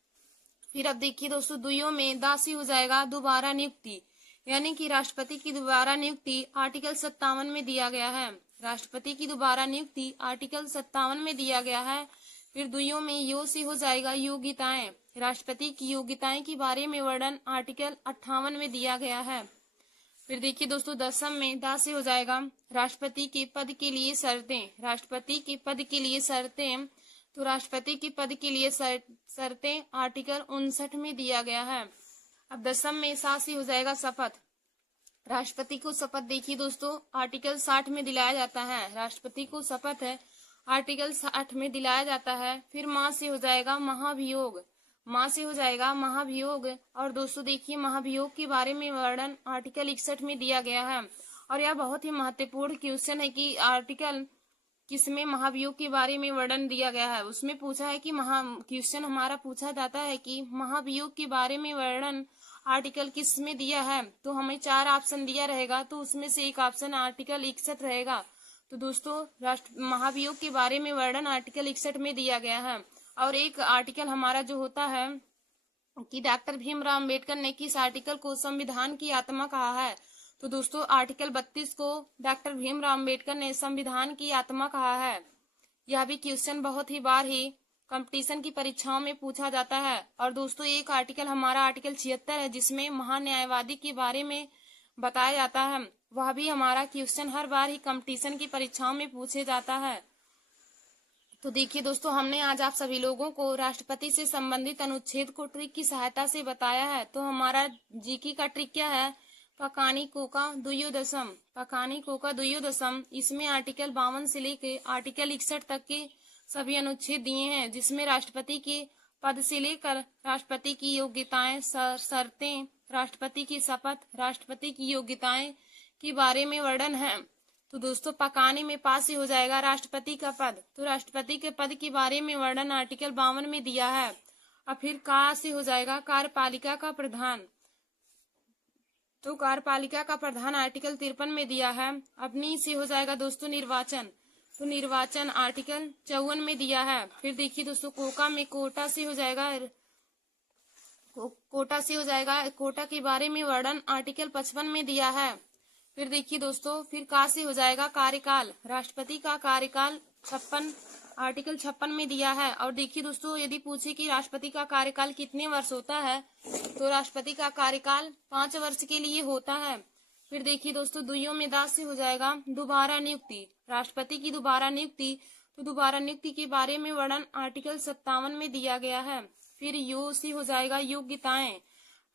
फिर अब देखिए दोस्तों, दुइयों में दा से हो जाएगा दोबारा नियुक्ति, यानी कि राष्ट्रपति की दोबारा नियुक्ति आर्टिकल 57 में दिया गया है। राष्ट्रपति की दोबारा नियुक्ति आर्टिकल 57 में दिया गया है। फिर दुइयों में यो से हो जाएगा योग्यताएं। राष्ट्रपति की योग्यताएं के बारे में वर्णन आर्टिकल 58 में दिया गया है। फिर देखिए दोस्तों, 10 में दा से हो जाएगा राष्ट्रपति के पद के लिए शर्तें। राष्ट्रपति के पद के लिए शर्तें, तो राष्ट्रपति के पद के लिए शर्तें आर्टिकल 59 में दिया गया है। अब 10 में सा से हो जाएगा शपथ। राष्ट्रपति को शपथ देखिए दोस्तों आर्टिकल 60 में दिलाया जाता है। राष्ट्रपति को शपथ है आर्टिकल 60 में दिलाया जाता है। फिर मां से हो जाएगा महाभियोग। मां से हो जाएगा महाभियोग। और दोस्तों देखिए, महाभियोग के बारे में वर्णन आर्टिकल 61 में दिया गया है। और यह बहुत ही महत्वपूर्ण क्वेश्चन है कि आर्टिकल किसमें महाभियोग के बारे में वर्णन दिया गया है। उसमें पूछा है कि क्वेश्चन हमारा पूछा जाता है कि महाभियोग के बारे में वर्णन आर्टिकल किस में दिया है। तो हमें 4 ऑप्शन दिया रहेगा, तो उसमें से एक ऑप्शन आर्टिकल 61 रहेगा। तो दोस्तों महाभियोग के बारे में वर्णन आर्टिकल 61 में दिया गया है। और एक आर्टिकल हमारा जो होता है कि डॉक्टर भीमराव अम्बेडकर ने किस आर्टिकल को संविधान की आत्मा कहा है। तो दोस्तों आर्टिकल 32 को डॉक्टर भीमराव अम्बेडकर ने संविधान की आत्मा कहा है। यह भी क्वेश्चन बहुत ही बार ही कंपटीशन की परीक्षाओं में पूछा जाता है। और दोस्तों एक आर्टिकल हमारा आर्टिकल 76 है, जिसमें महान्यायवादी के बारे में बताया जाता है। वह भी हमारा क्वेश्चन हर बार ही कंपटीशन की परीक्षाओं में पूछे जाता है। तो देखिए दोस्तों, हमने आज आप सभी लोगों को राष्ट्रपति से संबंधित अनुच्छेद को ट्रिक की सहायता से बताया है। तो हमारा जीके का ट्रिक क्या है, पकानी कोका दुयोदशम। पकानी कोका दुयोदशम, इसमें आर्टिकल 52 से लेकर आर्टिकल 61 तक के सभी अनुच्छेद दिए हैं, जिसमें राष्ट्रपति के पद से लेकर राष्ट्रपति की योग्यताएं, शर्तें, राष्ट्रपति की शपथ, राष्ट्रपति की योग्यताएं के बारे में वर्णन है। तो दोस्तों पकाने में पास से हो जाएगा राष्ट्रपति का पद। तो राष्ट्रपति के पद के बारे में वर्णन आर्टिकल 52 में दिया है। और फिर का से हो जाएगा कार्यपालिका का प्रधान। तो कार्यपालिका का प्रधान आर्टिकल 53 में दिया है। अपनी से हो जाएगा दोस्तों निर्वाचन। तो निर्वाचन आर्टिकल 54 में दिया है। फिर देखिए दोस्तों, कोका में कोटा से हो जाएगा कोटा के बारे में वर्णन आर्टिकल 55 में दिया है। फिर देखिए दोस्तों, फिर का से हो जाएगा कार्यकाल। राष्ट्रपति का कार्यकाल आर्टिकल 56 में दिया है। और देखिए दोस्तों, यदि पूछे कि राष्ट्रपति का कार्यकाल कितने वर्ष होता है, तो राष्ट्रपति का कार्यकाल 5 वर्ष के लिए होता है। फिर देखिए दोस्तों, दुइयों में दास से हो जाएगा दोबारा नियुक्ति। राष्ट्रपति की दोबारा नियुक्ति, तो दोबारा नियुक्ति के बारे में वर्णन आर्टिकल 57 में दिया गया है। फिर यो से हो जाएगा योग्यताएं।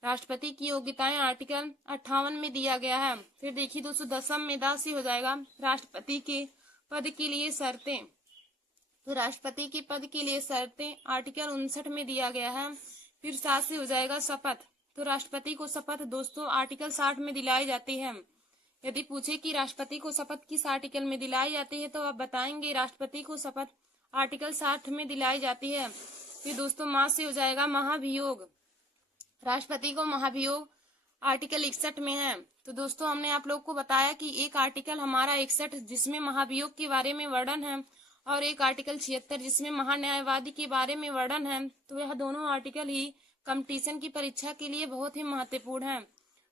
राष्ट्रपति की योग्यताएं आर्टिकल 58 में दिया गया है। फिर देखिए दोस्तों, 10 में दास से हो जाएगा राष्ट्रपति के पद के लिए शर्तें। तो राष्ट्रपति के पद के लिए शर्तें आर्टिकल 59 में दिया गया है। फिर 7 से हो जाएगा शपथ। तो राष्ट्रपति को शपथ दोस्तों आर्टिकल 60 में दिलाई जाती है। यदि पूछे कि राष्ट्रपति को शपथ किस आर्टिकल में दिलाई जाती है, तो आप बताएंगे राष्ट्रपति को शपथ आर्टिकल 60 में दिलाई जाती है। फिर दोस्तों मां से हो जाएगा महाभियोग। राष्ट्रपति को महाभियोग आर्टिकल 61 में है। तो दोस्तों हमने आप लोग को बताया कि एक आर्टिकल हमारा 61 जिसमें महाभियोग के बारे में वर्णन है, और एक आर्टिकल 76 जिसमें महान्यायवादी के बारे में वर्णन है। तो यह दोनों आर्टिकल ही कंपटीशन की परीक्षा के लिए बहुत ही महत्वपूर्ण है।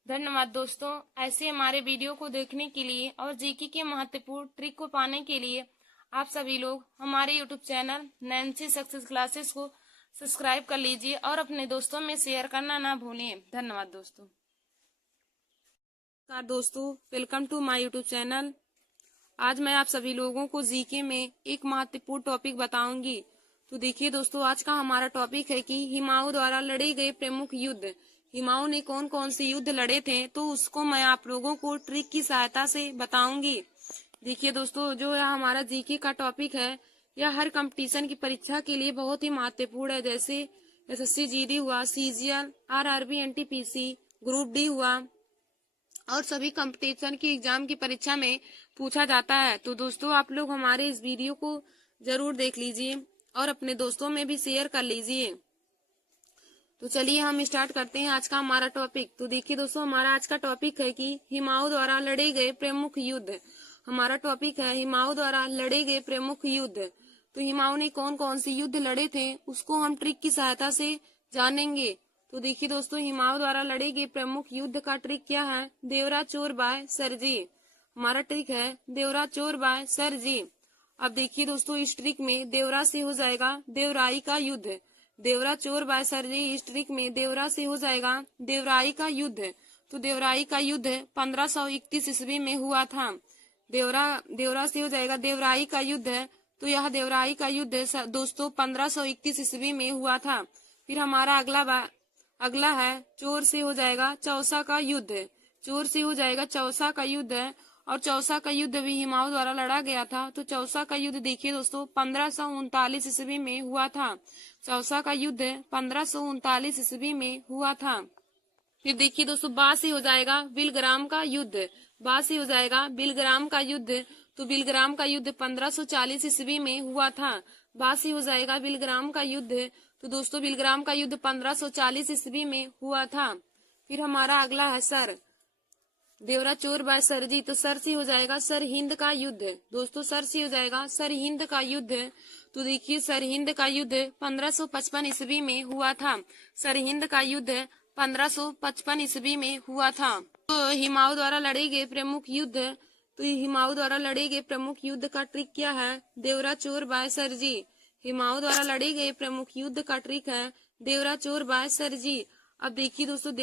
धन्यवाद दोस्तों। ऐसे हमारे वीडियो को देखने के लिए और जीके के महत्वपूर्ण ट्रिक को पाने के लिए आप सभी लोग हमारे YouTube channel Nancy success classes को सब्सक्राइब कर लीजिए और अपने दोस्तों में शेयर करना ना भूलिए। धन्यवाद दोस्तों। नमस्कार दोस्तों, welcome to my YouTube channel. आज मैं आप सभी लोगों को जीके में एक महत्वपूर्ण टॉपिक बताऊंगी। तो देखिए दोस्तों, आज का हमारा टॉपिक है कि हुमायूं द्वारा लड़े गए प्रमुख युद्ध। हुमायूं ने कौन कौन से युद्ध लड़े थे, तो उसको मैं आप लोगों को ट्रिक की सहायता से बताऊंगी। देखिए दोस्तों, जो यह हमारा जीके का टॉपिक है, यह हर कंपटीशन की परीक्षा के लिए बहुत ही महत्वपूर्ण है। जैसे एसएससी जीडी हुआ, CGL, RRB, NTPC, group D हुआ, और सभी कंपटीशन की एग्जाम की परीक्षा में पूछा जाता है। तो दोस्तों आप लोग हमारे इस वीडियो को जरूर देख लीजिए। और अपने दोस्तों में भी शेयर कर लीजिए। तो चलिए हम स्टार्ट करते हैं आज का हमारा टॉपिक। तो देखिए दोस्तों, हमारा आज का टॉपिक है कि हुमायूं द्वारा लड़े गए प्रमुख युद्ध। हमारा टॉपिक है हुमायूं द्वारा लड़े गए प्रमुख युद्ध। तो हुमायूं ने कौन कौन से युद्ध लड़े थे उसको हम ट्रिक की सहायता से जानेंगे। तो देखिए दोस्तों, हुमायूं द्वारा लड़े गए प्रमुख युद्ध का ट्रिक क्या है? देवरा चोर बाय सरजी। हमारा ट्रिक है देवरा चोर बाय सरजी। अब देखिए दोस्तों, इस ट्रिक में देवरा से हो जाएगा देवराई का युद्ध। देवरा चोर बाय सरजी इस ट्रिक में देवरा से हो जाएगा देवराई का युद्ध। तो देवराई का युद्ध 1531 ईस्वी में हुआ था। देवरा से हो जाएगा देवराई का युद्ध। तो यह देवराई का युद्ध दोस्तों 1531 ईस्वी में हुआ था। फिर हमारा अगला है चोर से हो जाएगा चौसा का युद्ध। चोर से हो जाएगा चौसा का युद्ध, और चौसा का युद्ध भी हुमायूं द्वारा लड़ा गया था। तो चौसा का युद्ध देखिए दोस्तों 1539 ईस्वी में हुआ था। चौसा का युद्ध 1539 ईस्वी में हुआ था। फिर देखिए दोस्तों, बा से हो जाएगा बिलग्राम का युद्ध। बा से हो जाएगा बिलग्राम का युद्ध। तो बिलग्राम का युद्ध 1540 ईस्वी में हुआ था। बा से हो जाएगा बिलग्राम का युद्ध। तो दोस्तों, बिलग्राम का युद्ध 1540 ईस्वी में हुआ था। फिर हमारा अगला है सर। देवरा चोर बाय सरजी। तो सर से हो जाएगा सरहिंद का युद्ध। दोस्तों, सर से हो जाएगा सरहिंद का युद्ध। तो देखिए, सरहिंद का युद्ध 1555 ईस्वी में हुआ था। सरहिंद का युद्ध 1555 ईस्वी में हुआ था। तो हुमायूं द्वारा लड़े गए प्रमुख युद्ध। तो हुमायूं द्वारा लड़े गए प्रमुख युद्ध का ट्रिक क्या है? देवरा चोर बाय सरजी। हुमायूं द्वारा लड़े गए प्रमुख युद्ध का ट्रिक है देवरा चोर बाय सरजी। अब देखिए दोस्तों,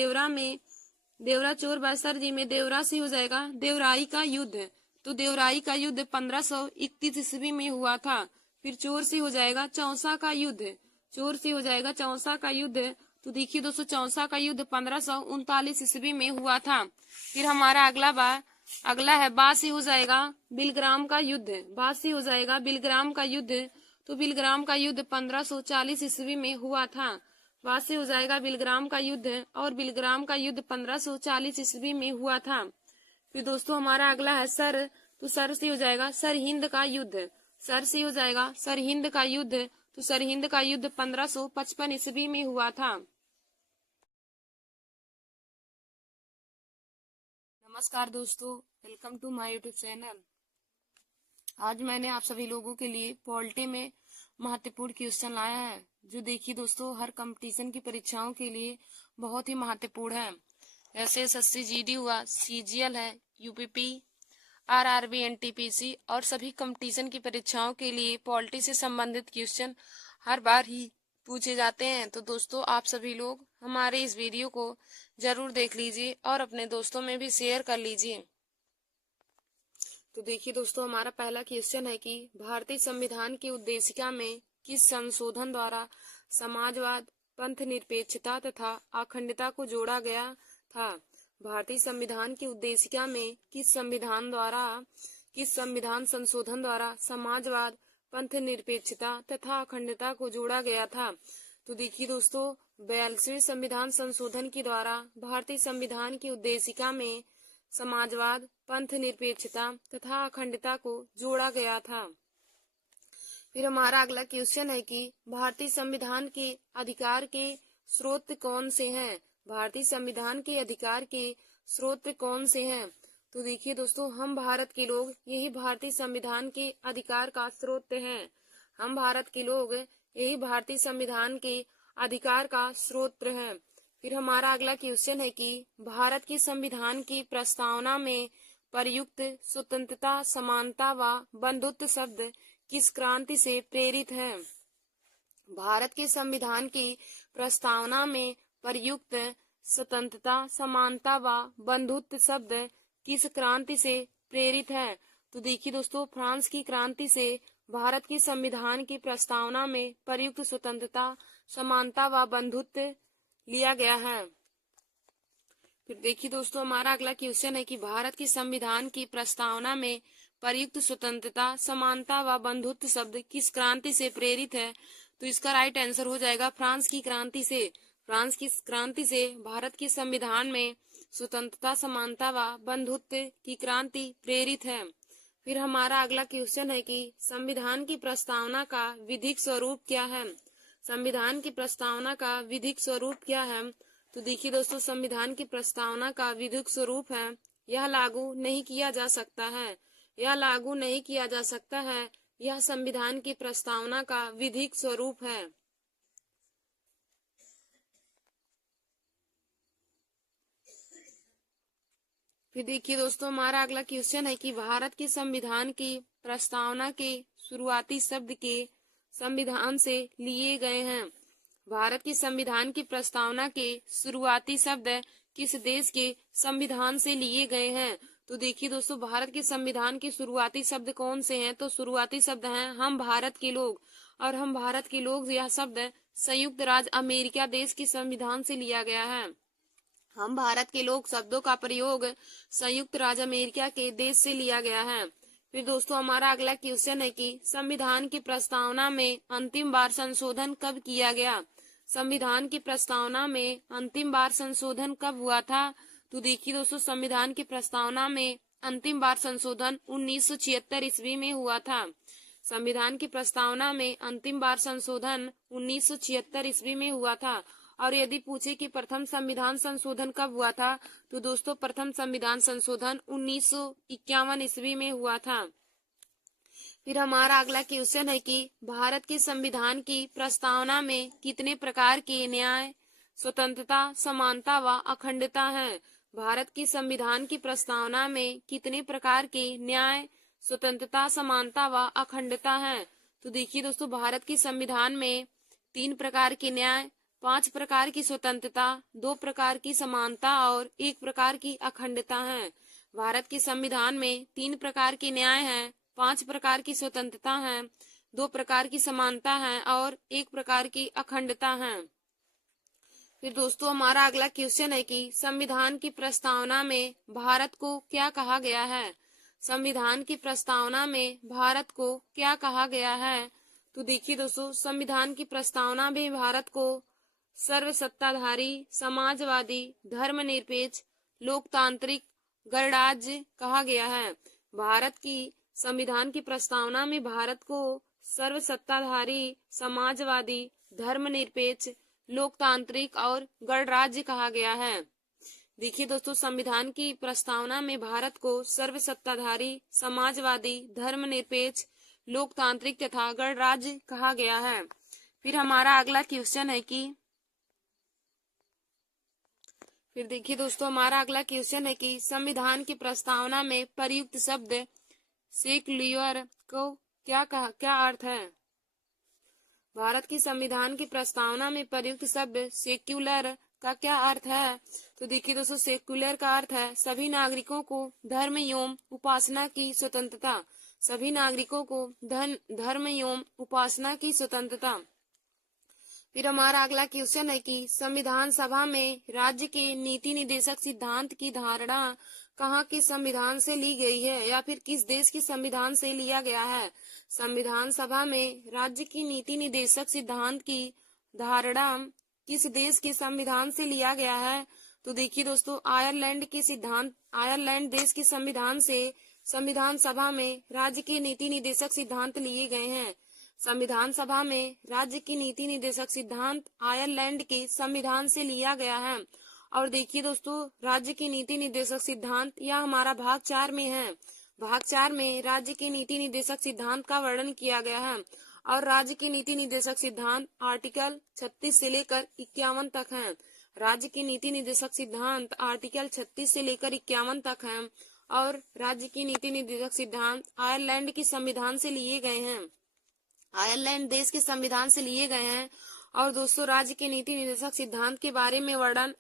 देवरा चोर बाय सरजी में देवरा से हो जाएगा देवराई का युद्ध। तो देवराई का युद्ध 1531 ईस्वी में हुआ था। फिर चोर से हो जाएगा चौसा का युद्ध। चोर से हो जाएगा चौसा का युद्ध। तो देखिए दोस्तों, चौसा का युद्ध 1539 ईस्वी में हुआ था। फिर हमारा अगला है बा से हो जाएगा बिलग्राम का युद्ध। बा से हो जाएगा बिलग्राम का युद्ध। तो बिलग्राम का युद्ध 1540 ईस्वी में हुआ था। बा से हो जाएगा बिलग्राम का युद्ध, और बिलग्राम का युद्ध 1540 ईस्वी में हुआ था। फिर दोस्तों, हमारा अगला है सर। तो सर से हो जाएगा सरहिंद का युद्ध। सर से हो जाएगा सरहिंद का युद्ध। तो सरहिंद का युद्ध 1555 ईस्वी में हुआ था। नमस्कार दोस्तों, welcome to my YouTube channel. आज मैंने आप सभी लोगों के लिए पॉलिटी में महत्वपूर्ण क्वेश्चन लाया है, जो देखिए दोस्तों हर कंपटीशन की परीक्षाओं के लिए बहुत ही महत्वपूर्ण है। जैसे एसएससी जीडी हुआ, सीजीएल है, यूपीपी, आरआरबी, एनटीपीसी और सभी कंपटीशन की परीक्षाओं के लिए पॉलिटी से संबंधित क्वेश्चन हर बार ही पूछे जाते हैं। तो दोस्तों, आप सभी लोग हमारे इस वीडियो को जरूर देख लीजिए और अपने दोस्तों में भी शेयर कर लीजिए। तो देखिए दोस्तों, हमारा पहला क्वेश्चन है कि भारतीय संविधान की उद्देशिका में किस संशोधन द्वारा समाजवाद, पंथ निरपेक्षता तथा अखंडता को जोड़ा गया था? भारतीय संविधान की उद्देशिका में किस संविधान संशोधन द्वारा समाजवाद, पंथ निरपेक्षता तथा अखंडता को जोड़ा गया था? तो देखिए दोस्तों, 42वें संविधान संशोधन के द्वारा भारतीय संविधान की उद्देशिका में समाजवाद, पंथ निरपेक्षता तथा अखंडता को जोड़ा गया था। फिर हमारा अगला क्वेश्चन है कि भारतीय संविधान के अधिकार के स्रोत कौन से हैं? भारतीय संविधान के अधिकार के स्रोत कौन से हैं? तो देखिए दोस्तों, हम भारत के लोग यही भारतीय संविधान के अधिकार का स्रोत हैं। हम भारत के लोग यही भारतीय संविधान के अधिकार का स्रोत हैं। फिर हमारा अगला क्वेश्चन है कि भारत के संविधान की प्रस्तावना में प्रयुक्त स्वतंत्रता, समानता व बंधुत्व शब्द किस क्रांति से प्रेरित है? भारत के संविधान की प्रस्तावना में प्रयुक्त स्वतंत्रता, समानता व बंधुत्व शब्द किस क्रांति से प्रेरित है? तो देखिए दोस्तों, फ्रांस की क्रांति से भारत के संविधान की प्रस्तावना में प्रयुक्त स्वतंत्रता, समानता व बंधुत्व लिया गया है। फिर देखिए दोस्तों, हमारा अगला क्वेश्चन है कि भारत के संविधान की प्रस्तावना में प्रयुक्त स्वतंत्रता, समानता व बंधुत्व शब्द किस क्रांति से प्रेरित है? तो इसका राइट आंसर हो जाएगा फ्रांस की क्रांति से। फ्रांस की क्रांति से भारत के संविधान में स्वतंत्रता, समानता व बंधुत्व की क्रांति प्रेरित है। फिर हमारा अगला क्वेश्चन है कि संविधान की प्रस्तावना का विधिक स्वरूप क्या है। संविधान की प्रस्तावना का विधिक स्वरूप क्या है। तो देखिए दोस्तों, संविधान की प्रस्तावना का विधिक स्वरूप है, यह लागू नहीं किया जा सकता है। यह लागू नहीं किया जा सकता है, यह संविधान की प्रस्तावना का विधिक स्वरूप है। फिर देखिए दोस्तों, हमारा अगला क्वेश्चन है कि भारत के संविधान की प्रस्तावना के शुरुआती शब्द के संविधान से लिए गए हैं। भारत के संविधान की प्रस्तावना के शुरुआती शब्द किस देश के संविधान से लिए गए हैं। तो देखिए दोस्तों, भारत के संविधान के शुरुआती शब्द कौन से हैं। तो शुरुआती शब्द हैं हम भारत के लोग, और हम भारत के लोग यह शब्द संयुक्त राज्य अमेरिका देश के संविधान से लिया गया है। हम भारत के लोग शब्दों का प्रयोग संयुक्त राज्य अमेरिका के देश से लिया गया है। फिर दोस्तों, हमारा अगला क्वेश्चन है कि संविधान की प्रस्तावना में अंतिम बार संशोधन कब किया गया। संविधान की प्रस्तावना में अंतिम बार संशोधन कब हुआ था। तो देखिए दोस्तों, संविधान की प्रस्तावना में अंतिम बार संशोधन 1976 ईस्वी में हुआ था। संविधान की प्रस्तावना में अंतिम बार संशोधन 1976 ईस्वी में हुआ था। और यदि पूछे कि प्रथम संविधान संशोधन कब हुआ था, तो दोस्तों प्रथम संविधान संशोधन 1951 ईस्वी में हुआ था। फिर हमारा अगला क्वेश्चन है कि भारत के संविधान की प्रस्तावना में कितने प्रकार के न्याय, स्वतंत्रता, समानता व अखंडता है। भारत की संविधान की प्रस्तावना में कितने प्रकार के न्याय, स्वतंत्रता, समानता व अखंडता है। तो देखिए दोस्तों, भारत के संविधान में 3 प्रकार के न्याय, 5 प्रकार की स्वतंत्रता, 2 प्रकार की समानता और 1 प्रकार की अखंडता है। भारत के संविधान में 3 प्रकार के न्याय हैं, 5 प्रकार की स्वतंत्रता है, 2 प्रकार की समानता है और 1 प्रकार की अखंडता है। फिर दोस्तों, हमारा अगला क्वेश्चन है कि संविधान की प्रस्तावना में भारत को क्या कहा गया है। संविधान की प्रस्तावना में भारत को क्या कहा गया है। तो देखिए दोस्तों, संविधान की प्रस्तावना में भारत को सर्वसत्ताधारी, समाजवादी, धर्मनिरपेक्ष, लोकतांत्रिक, गणराज्य कहा गया है। भारत की संविधान की प्रस्तावना में भारत को सर्वसत्ताधारी, समाजवादी, धर्मनिरपेक्ष, लोकतांत्रिक और गणराज्य कहा गया है। देखिए दोस्तों, संविधान की प्रस्तावना में भारत को सर्वसत्ताधारी, समाजवादी, धर्मनिरपेक्ष, लोकतांत्रिक तथा गणराज्य कहा गया है। फिर हमारा अगला क्वेश्चन है कि संविधान की प्रस्तावना में प्रयुक्त शब्द सेक्युलर को क्या अर्थ है। भारत की संविधान की प्रस्तावना में प्रयुक्त शब्द सेक्युलर का क्या अर्थ है। तो देखिए दोस्तों, सेक्युलर का अर्थ है सभी नागरिकों को धर्म एवं उपासना की स्वतंत्रता। सभी नागरिकों को धर्म एवं उपासना की स्वतंत्रता। फिर हमारा अगला क्वेश्चन है कि संविधान सभा में राज्य के नीति निदेशक सिद्धांत की धारणा कहाँ के संविधान से ली गई है, या फिर किस देश के संविधान से लिया गया है। संविधान सभा में राज्य की नीति निदेशक सिद्धांत की धारणा किस देश के संविधान से लिया गया है। तो देखिए दोस्तों, आयरलैंड देश के संविधान से संविधान सभा में राज्य के नीति निदेशक सिद्धांत लिए गए हैं। संविधान सभा में राज्य की नीति निदेशक सिद्धांत आयरलैंड के संविधान से लिया गया है। और देखिए दोस्तों, राज्य की नीति निदेशक सिद्धांत यह हमारा भाग 4 में है। भाग 4 में राज्य के नीति निदेशक सिद्धांत का वर्णन किया गया है। और राज्य की नीति निदेशक सिद्धांत आर्टिकल 36 से लेकर 51 तक है। राज्य की नीति निदेशक सिद्धांत आर्टिकल 36 से लेकर 51 तक है। और राज्य की नीति निदेशक सिद्धांत आयरलैंड के संविधान से लिए गए हैं। आयरलैंड देश के संविधान से लिए गए हैं। और दोस्तों, राज्य के नीति निदेशक सिद्धांत के बारे में वर्णन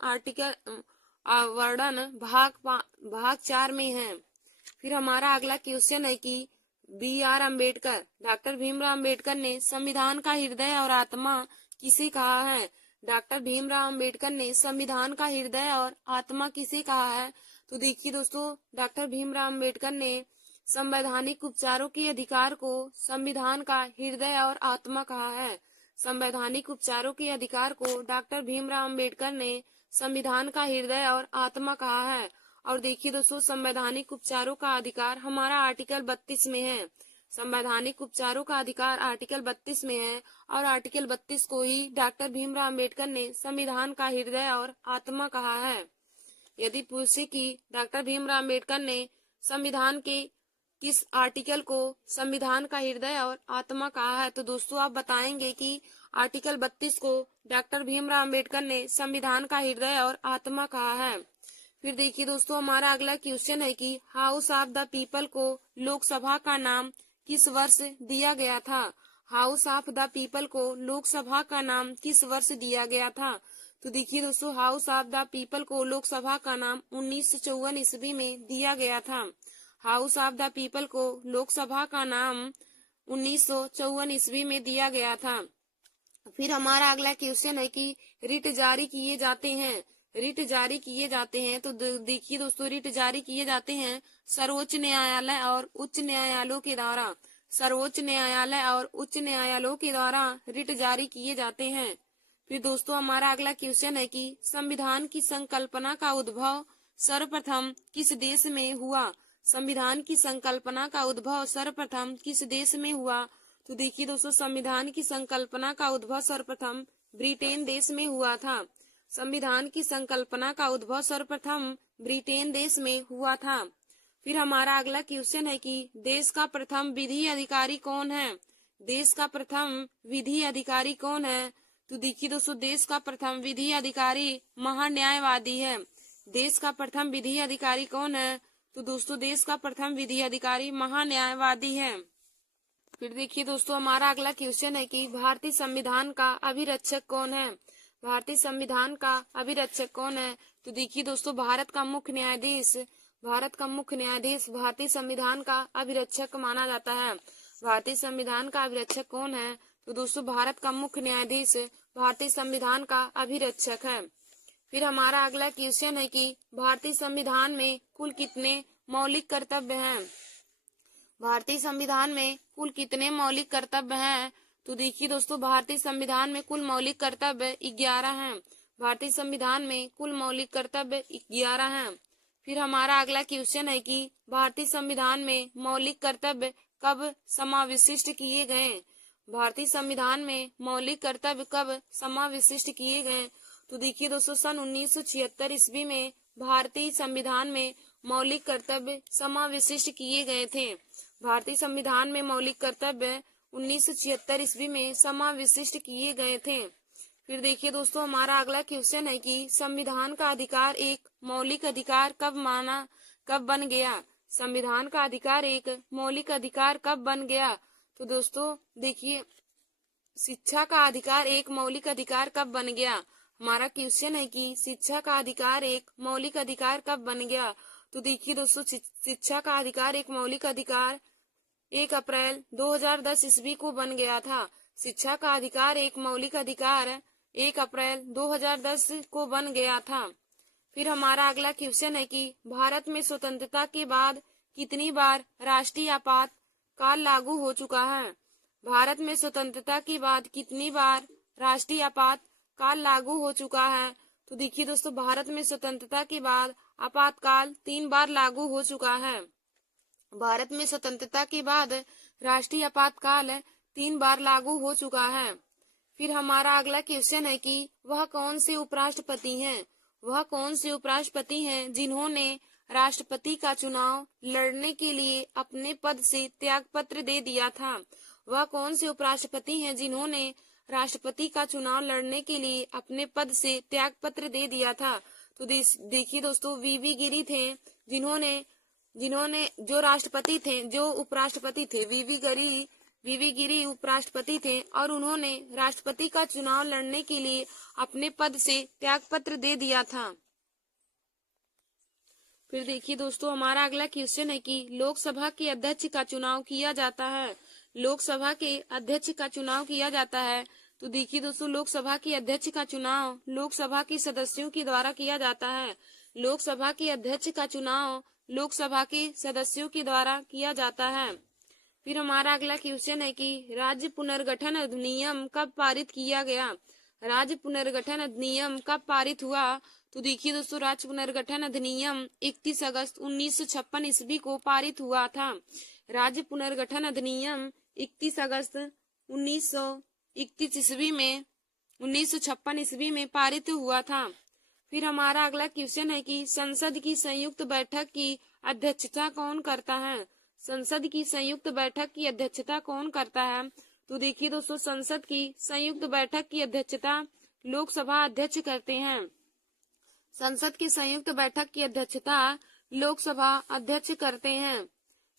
भाग 4 में है। फिर हमारा अगला क्वेश्चन है कि डॉक्टर भीमराव अम्बेडकर ने संविधान का हृदय और आत्मा किसे कहा है। डॉक्टर भीमराव अम्बेडकर ने संविधान का हृदय और आत्मा किसे कहा है। तो देखिए दोस्तों, डॉक्टर भीमराव अम्बेडकर ने संवैधानिक उपचारों के अधिकार को संविधान का हृदय और आत्मा कहा है। संवैधानिक उपचारों के अधिकार को डॉक्टर भीमराव अम्बेडकर ने संविधान का हृदय और आत्मा कहा है। और देखिए दोस्तों, संवैधानिक उपचारों का अधिकार हमारा आर्टिकल 32 में है। संवैधानिक उपचारों का अधिकार आर्टिकल 32 में है और आर्टिकल 32 को ही डॉक्टर भीमराव अम्बेडकर ने संविधान का हृदय और आत्मा कहा है। यदि पूछे कि डॉक्टर भीमराव अम्बेडकर ने संविधान के किस आर्टिकल को संविधान का हृदय और आत्मा कहा है, तो दोस्तों आप बताएंगे कि आर्टिकल 32 को डॉक्टर भीमराव अम्बेडकर ने संविधान का हृदय और आत्मा कहा है। फिर देखिए दोस्तों, हमारा अगला क्वेश्चन है कि हाउस ऑफ द पीपल को लोकसभा का नाम किस वर्ष दिया गया था। हाउस ऑफ द पीपल को लोकसभा का नाम किस वर्ष दिया गया था। तो देखिए दोस्तों, हाउस ऑफ द पीपल को लोकसभा का नाम 1954 ईस्वी में दिया गया था। हाउस ऑफ द पीपल को लोकसभा का नाम 1954 ईस्वी में दिया गया था। फिर हमारा अगला क्वेश्चन है कि रिट जारी किए जाते हैं। रिट जारी किए जाते हैं, तो देखिए दोस्तों, रिट जारी किए जाते हैं सर्वोच्च न्यायालय और उच्च न्यायालयों के द्वारा। सर्वोच्च न्यायालय और उच्च न्यायालयों के द्वारा रिट जारी किए जाते हैं। फिर दोस्तों, हमारा अगला क्वेश्चन है कि संविधान की संकल्पना का उद्भव सर्वप्रथम किस देश में हुआ। संविधान की संकल्पना का उद्भव सर्वप्रथम किस देश में हुआ। तो देखिए दोस्तों, संविधान की संकल्पना का उद्भव सर्वप्रथम ब्रिटेन देश में हुआ था। संविधान की संकल्पना का उद्भव सर्वप्रथम ब्रिटेन देश में हुआ था। फिर हमारा अगला क्वेश्चन है कि देश का प्रथम विधि अधिकारी कौन है। देश का प्रथम विधि अधिकारी कौन है। तो देखिए दोस्तों, देश का प्रथम विधि अधिकारी महान्यायवादी है। देश का प्रथम विधि अधिकारी कौन है। तो दोस्तों, देश का प्रथम विधि अधिकारी महान्यायवादी है। फिर देखिए दोस्तों, हमारा अगला क्वेश्चन है कि भारतीय संविधान का अभिरक्षक कौन है। भारतीय संविधान का अभिरक्षक कौन है। तो देखिए दोस्तों, भारत का मुख्य न्यायाधीश भारतीय संविधान का अभिरक्षक माना जाता है। भारतीय संविधान का अभिरक्षक कौन है। तो दोस्तों, भारत का मुख्य न्यायाधीश भारतीय संविधान का अभिरक्षक है। फिर हमारा अगला क्वेश्चन है कि भारतीय संविधान में कुल कितने मौलिक कर्तव्य हैं। भारतीय संविधान में कुल कितने मौलिक कर्तव्य हैं। तो देखिए दोस्तों, भारतीय संविधान में कुल मौलिक कर्तव्य 11 हैं। भारतीय संविधान में कुल मौलिक कर्तव्य 11 हैं। फिर हमारा अगला क्वेश्चन है कि भारतीय संविधान में मौलिक कर्तव्य कब समाविष्ट किए गए। भारतीय संविधान में मौलिक कर्तव्य कब समाविष्ट किए गए। तो देखिए दोस्तों, सन 1976 ईस्वी में भारतीय संविधान में मौलिक कर्तव्य समाविष्ट किए गए थे। भारतीय संविधान में मौलिक कर्तव्य 1976 ईस्वी में समाविष्ट किए गए थे। फिर देखिए दोस्तों, हमारा अगला क्वेश्चन है कि संविधान का अधिकार एक मौलिक अधिकार कब बन गया। संविधान का अधिकार एक मौलिक अधिकार कब बन गया। तो दोस्तों देखिए, शिक्षा का अधिकार एक मौलिक अधिकार कब बन गया। हमारा क्वेश्चन है कि शिक्षा का अधिकार एक मौलिक अधिकार कब बन गया। तो देखिए दोस्तों, शिक्षा का अधिकार एक मौलिक अधिकार 1 अप्रैल 2010 ईस्वी को बन गया था। शिक्षा का अधिकार एक मौलिक अधिकार 1 अप्रैल 2010 को बन गया था। फिर हमारा अगला क्वेश्चन है कि भारत में स्वतंत्रता के बाद कितनी बार राष्ट्रीय आपातकाल लागू हो चुका है। भारत में स्वतंत्रता के बाद कितनी बार राष्ट्रीय आपातकाल लागू हो चुका है। तो देखिए दोस्तों, भारत में स्वतंत्रता के बाद आपातकाल 3 बार लागू हो चुका है। भारत में स्वतंत्रता के बाद राष्ट्रीय आपातकाल 3 बार लागू हो चुका है। फिर हमारा अगला क्वेश्चन है कि वह कौन से उपराष्ट्रपति हैं। वह कौन से उपराष्ट्रपति हैं जिन्होंने राष्ट्रपति का चुनाव लड़ने के लिए अपने पद से त्यागपत्र दे दिया था। वह कौन से उपराष्ट्रपति हैं जिन्होंने राष्ट्रपति का चुनाव लड़ने के लिए अपने पद से त्यागपत्र दे दिया था। तो देखिए दोस्तों, वीवी गिरी थे जिन्होंने जो उपराष्ट्रपति थे वीवी गिरी उपराष्ट्रपति थे और उन्होंने राष्ट्रपति का चुनाव लड़ने के लिए अपने पद से त्यागपत्र दे दिया था। फिर देखिए दोस्तों, हमारा अगला क्वेश्चन है कि लोकसभा के अध्यक्ष का चुनाव किया जाता है। लोकसभा के अध्यक्ष का चुनाव किया जाता है। तो देखिए दोस्तों, लोकसभा के अध्यक्ष का चुनाव लोकसभा के सदस्यों के द्वारा किया जाता है। लोकसभा के अध्यक्ष का चुनाव लोकसभा के सदस्यों के द्वारा किया जाता है। फिर हमारा अगला क्वेश्चन है कि राज्य पुनर्गठन अधिनियम कब पारित किया गया। राज्य पुनर्गठन अधिनियम कब पारित हुआ। तो देखिए दोस्तों, राज्य पुनर्गठन अधिनियम 31 अगस्त 1956 ईस्वी को पारित हुआ था। राज्य पुनर्गठन अधिनियम 31 अगस्त 1931 ईस्वी में 1956 ईस्वी में पारित हुआ था। फिर हमारा अगला क्वेश्चन है कि संसद की संयुक्त बैठक की अध्यक्षता कौन करता है। संसद की संयुक्त बैठक की अध्यक्षता कौन करता है। तो देखिए दोस्तों, संसद की संयुक्त बैठक की अध्यक्षता लोकसभा अध्यक्ष करते हैं। संसद की संयुक्त बैठक की अध्यक्षता लोकसभा अध्यक्ष करते हैं।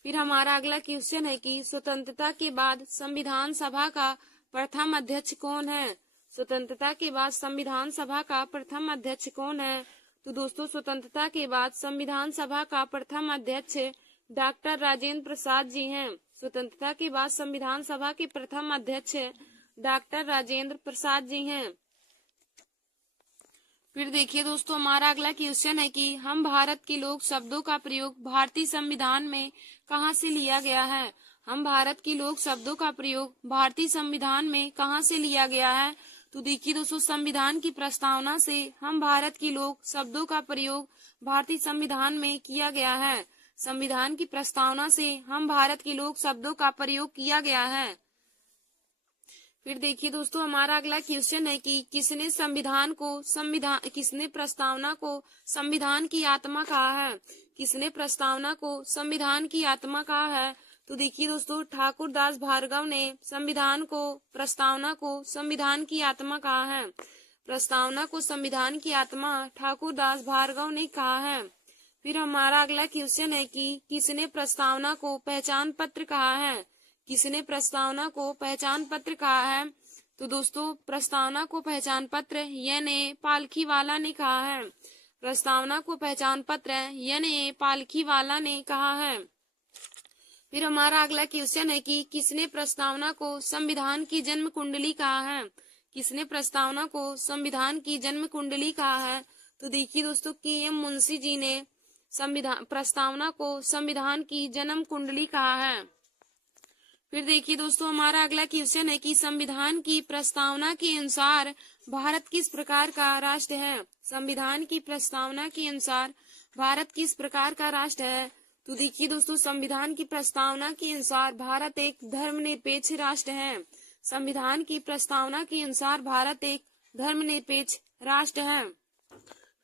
फिर हमारा अगला क्वेश्चन है कि स्वतंत्रता के बाद संविधान सभा का प्रथम अध्यक्ष कौन है। स्वतंत्रता के बाद संविधान सभा का प्रथम अध्यक्ष कौन है। तो दोस्तों, स्वतंत्रता के बाद संविधान सभा का प्रथम अध्यक्ष डॉक्टर राजेंद्र प्रसाद जी हैं। स्वतंत्रता के बाद संविधान सभा के प्रथम अध्यक्ष डॉक्टर राजेंद्र प्रसाद जी हैं। फिर देखिए दोस्तों, हमारा अगला क्वेश्चन है कि हम भारत के लोग शब्दों का प्रयोग भारतीय संविधान में कहां से लिया गया है। हम भारत के लोग शब्दों का प्रयोग भारतीय संविधान में कहां से लिया गया है। तो देखिए दोस्तों, संविधान की प्रस्तावना से हम भारत के लोग शब्दों का प्रयोग भारतीय संविधान में किया गया है। संविधान की प्रस्तावना से हम भारत के लोग शब्दों का प्रयोग किया गया है। फिर देखिए दोस्तों, हमारा अगला क्वेश्चन है कि किसने प्रस्तावना को संविधान की आत्मा कहा है। किसने प्रस्तावना को संविधान की आत्मा कहा है। तो देखिए दोस्तों, ठाकुर दास भार्गव ने प्रस्तावना को संविधान की आत्मा कहा है। प्रस्तावना को संविधान की आत्मा ठाकुर दास भार्गव ने कहा है। फिर हमारा अगला क्वेश्चन है कि किसने प्रस्तावना को पहचान पत्र कहा है। किसने प्रस्तावना को पहचान पत्र कहा है। तो दोस्तों, प्रस्तावना को पहचान पत्र एन.ए. पालखीवाला ने कहा है। प्रस्तावना को पहचान पत्र एन.ए. पालखीवाला ने कहा है। फिर हमारा अगला क्वेश्चन है कि किसने प्रस्तावना को संविधान की जन्म कुंडली कहा है। किसने प्रस्तावना को संविधान की जन्म कुंडली कहा है। तो देखिए दोस्तों, के.एम. मुंशी जी ने प्रस्तावना को संविधान की जन्म कुंडली कहा है। फिर देखिए दोस्तों, हमारा अगला क्वेश्चन है कि संविधान की प्रस्तावना के अनुसार भारत किस प्रकार का राष्ट्र है। संविधान की प्रस्तावना के अनुसार भारत किस प्रकार का राष्ट्र है। तो देखिए दोस्तों, संविधान की प्रस्तावना के अनुसार भारत एक धर्मनिरपेक्ष राष्ट्र है। संविधान की प्रस्तावना के अनुसार भारत एक धर्मनिरपेक्ष राष्ट्र है।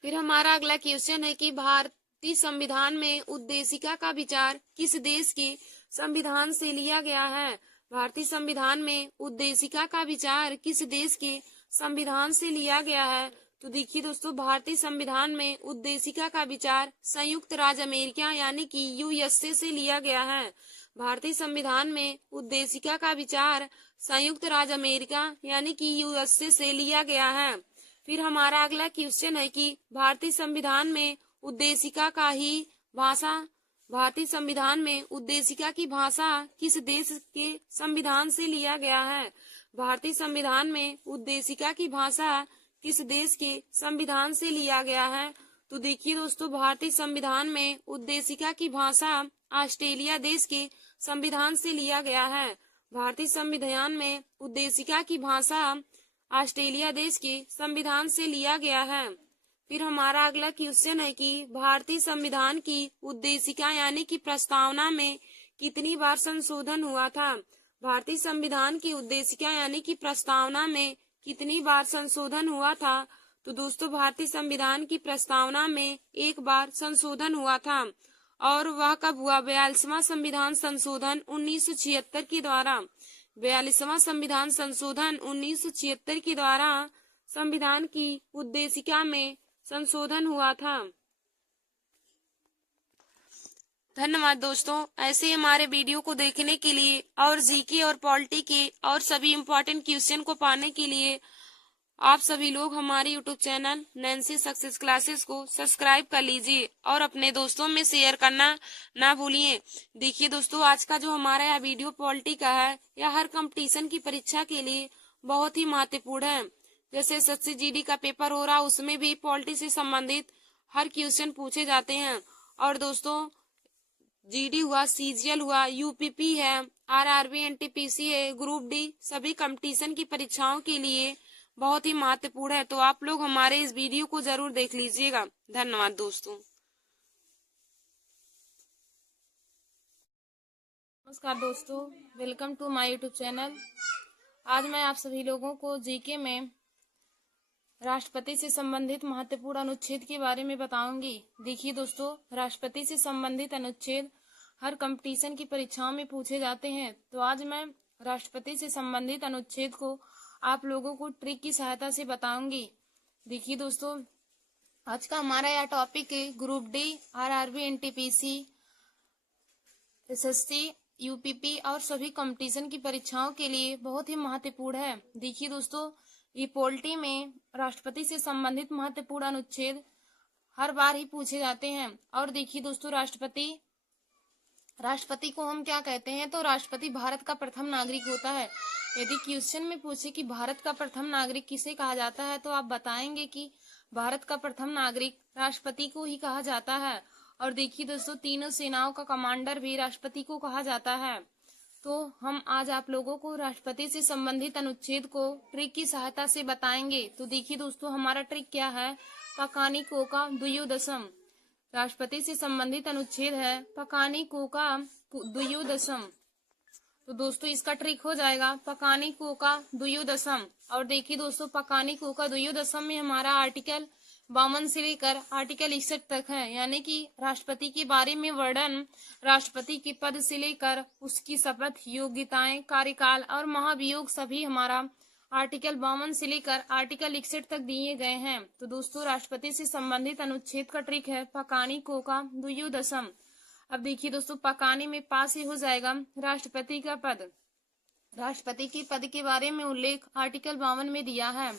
फिर हमारा अगला क्वेश्चन है कि भारतीय संविधान में उद्देशिका का विचार किस देश के संविधान से लिया गया है। भारतीय संविधान में उद्देशिका का विचार किस देश के संविधान से लिया गया है। तो देखिए दोस्तों, भारतीय संविधान में उद्देशिका का विचार संयुक्त राज्य अमेरिका यानी कि यूएसए से लिया गया है। भारतीय संविधान में उद्देशिका का विचार संयुक्त राज्य अमेरिका यानी कि यूएसए से लिया गया है। फिर हमारा अगला क्वेश्चन है कि भारतीय संविधान में उद्देशिका की भाषा किस देश के संविधान से लिया गया है। भारतीय संविधान में उद्देशिका की भाषा किस देश के संविधान से लिया गया है। तो देखिए दोस्तों, भारतीय संविधान में उद्देशिका की भाषा ऑस्ट्रेलिया देश के संविधान से लिया गया है। भारतीय संविधान में उद्देशिका की भाषा ऑस्ट्रेलिया देश के संविधान से लिया गया है। फिर हमारा अगला क्वेश्चन है कि भारतीय संविधान की उद्देशिका यानी कि प्रस्तावना में कितनी बार संशोधन हुआ था। भारतीय संविधान की उद्देशिका यानी कि प्रस्तावना में कितनी बार संशोधन हुआ था। तो दोस्तों, भारतीय संविधान की प्रस्तावना में एक बार संशोधन हुआ था और वह कब हुआ। 42वां संविधान संशोधन 1976 के द्वारा। 42वां संविधान संशोधन 1976 के द्वारा संविधान की उद्देशिका में संशोधन हुआ था। धन्यवाद दोस्तों। ऐसे हमारे वीडियो को देखने के लिए और जीके और पॉलिटी के और सभी इम्पोर्टेंट क्वेश्चन को पाने के लिए आप सभी लोग हमारे YouTube channel Nancy success classes को सब्सक्राइब कर लीजिए और अपने दोस्तों में शेयर करना ना भूलिए। देखिए दोस्तों, आज का जो हमारा यह वीडियो पॉलिटी का है, यह हर कंपटीशन की परीक्षा के लिए बहुत ही महत्वपूर्ण है। जैसे एसएससी जीडी का पेपर हो रहा, उसमें भी पॉलिटी से संबंधित हर क्वेश्चन पूछे जाते हैं। और दोस्तों, जीडी हुआ, सीजीएल हुआ, यूपीपी है, आरआरबी, एनटीपीसी है, ग्रुप डी, सभी कंपटीशन की परीक्षाओं के लिए बहुत ही महत्वपूर्ण है। तो आप लोग हमारे इस वीडियो को जरूर देख लीजिएगा। धन्यवाद दोस्तों। नमस्कार दोस्तों, welcome to my YouTube channel. आज मैं आप सभी लोगों को जीके में राष्ट्रपति से संबंधित महत्वपूर्ण अनुच्छेद के बारे में बताऊंगी। देखिए दोस्तों, राष्ट्रपति से संबंधित अनुच्छेद हर कंपटीशन की परीक्षाओं में पूछे जाते हैं। तो आज मैं राष्ट्रपति से संबंधित अनुच्छेद को आप लोगों को ट्रिक की सहायता से बताऊंगी। देखिए दोस्तों, आज का हमारा यह टॉपिक है group D, RRB, NTPC, SSC, UPP और सभी कंपटीशन की परीक्षाओं के लिए बहुत ही महत्वपूर्ण है। देखिए दोस्तों, ये पॉलिटी में राष्ट्रपति से संबंधित महत्वपूर्ण अनुच्छेद हर बार ही पूछे जाते हैं। और देखिए दोस्तों, राष्ट्रपति को हम क्या कहते हैं? तो राष्ट्रपति भारत का प्रथम नागरिक होता है। यदि क्वेश्चन में पूछे कि भारत का प्रथम नागरिक किसे कहा जाता है, तो आप बताएंगे कि भारत का प्रथम नागरिक राष्ट्रपति को ही कहा जाता है। और देखिए दोस्तों, तीनों सेनाओं का कमांडर भी राष्ट्रपति को कहा जाता है। तो हम आज आप लोगों को राष्ट्रपति से संबंधित अनुच्छेद को ट्रिक की सहायता से बताएंगे। तो देखिए दोस्तों, हमारा ट्रिक क्या है? पकानी कोका द्वयोदशम। राष्ट्रपति से संबंधित अनुच्छेद है पकानी कोका द्वयोदशम। तो दोस्तों, इसका ट्रिक हो जाएगा पकानी कोका द्वयोदशम। और देखिए दोस्तों, पकानी कोका द्वयोदशम में हमारा आर्टिकल 52 से लेकर आर्टिकल 61 तक है, यानी कि राष्ट्रपति के बारे में वर्णन राष्ट्रपति के पद से लेकर उसकी शपथ, योग्यताएं, कार्यकाल और महाभियोग सभी हमारा आर्टिकल 52 से लेकर आर्टिकल 61 तक दिए गए हैं। तो दोस्तों, राष्ट्रपति से संबंधित अनुच्छेद का ट्रिक है पकानी कोका द्वयोदशम। अब देखिए दोस्तों, पकानी में पा से हो जाएगा राष्ट्रपति का पद। राष्ट्रपति के पद के बारे में उल्लेख आर्टिकल 52 में दिया है।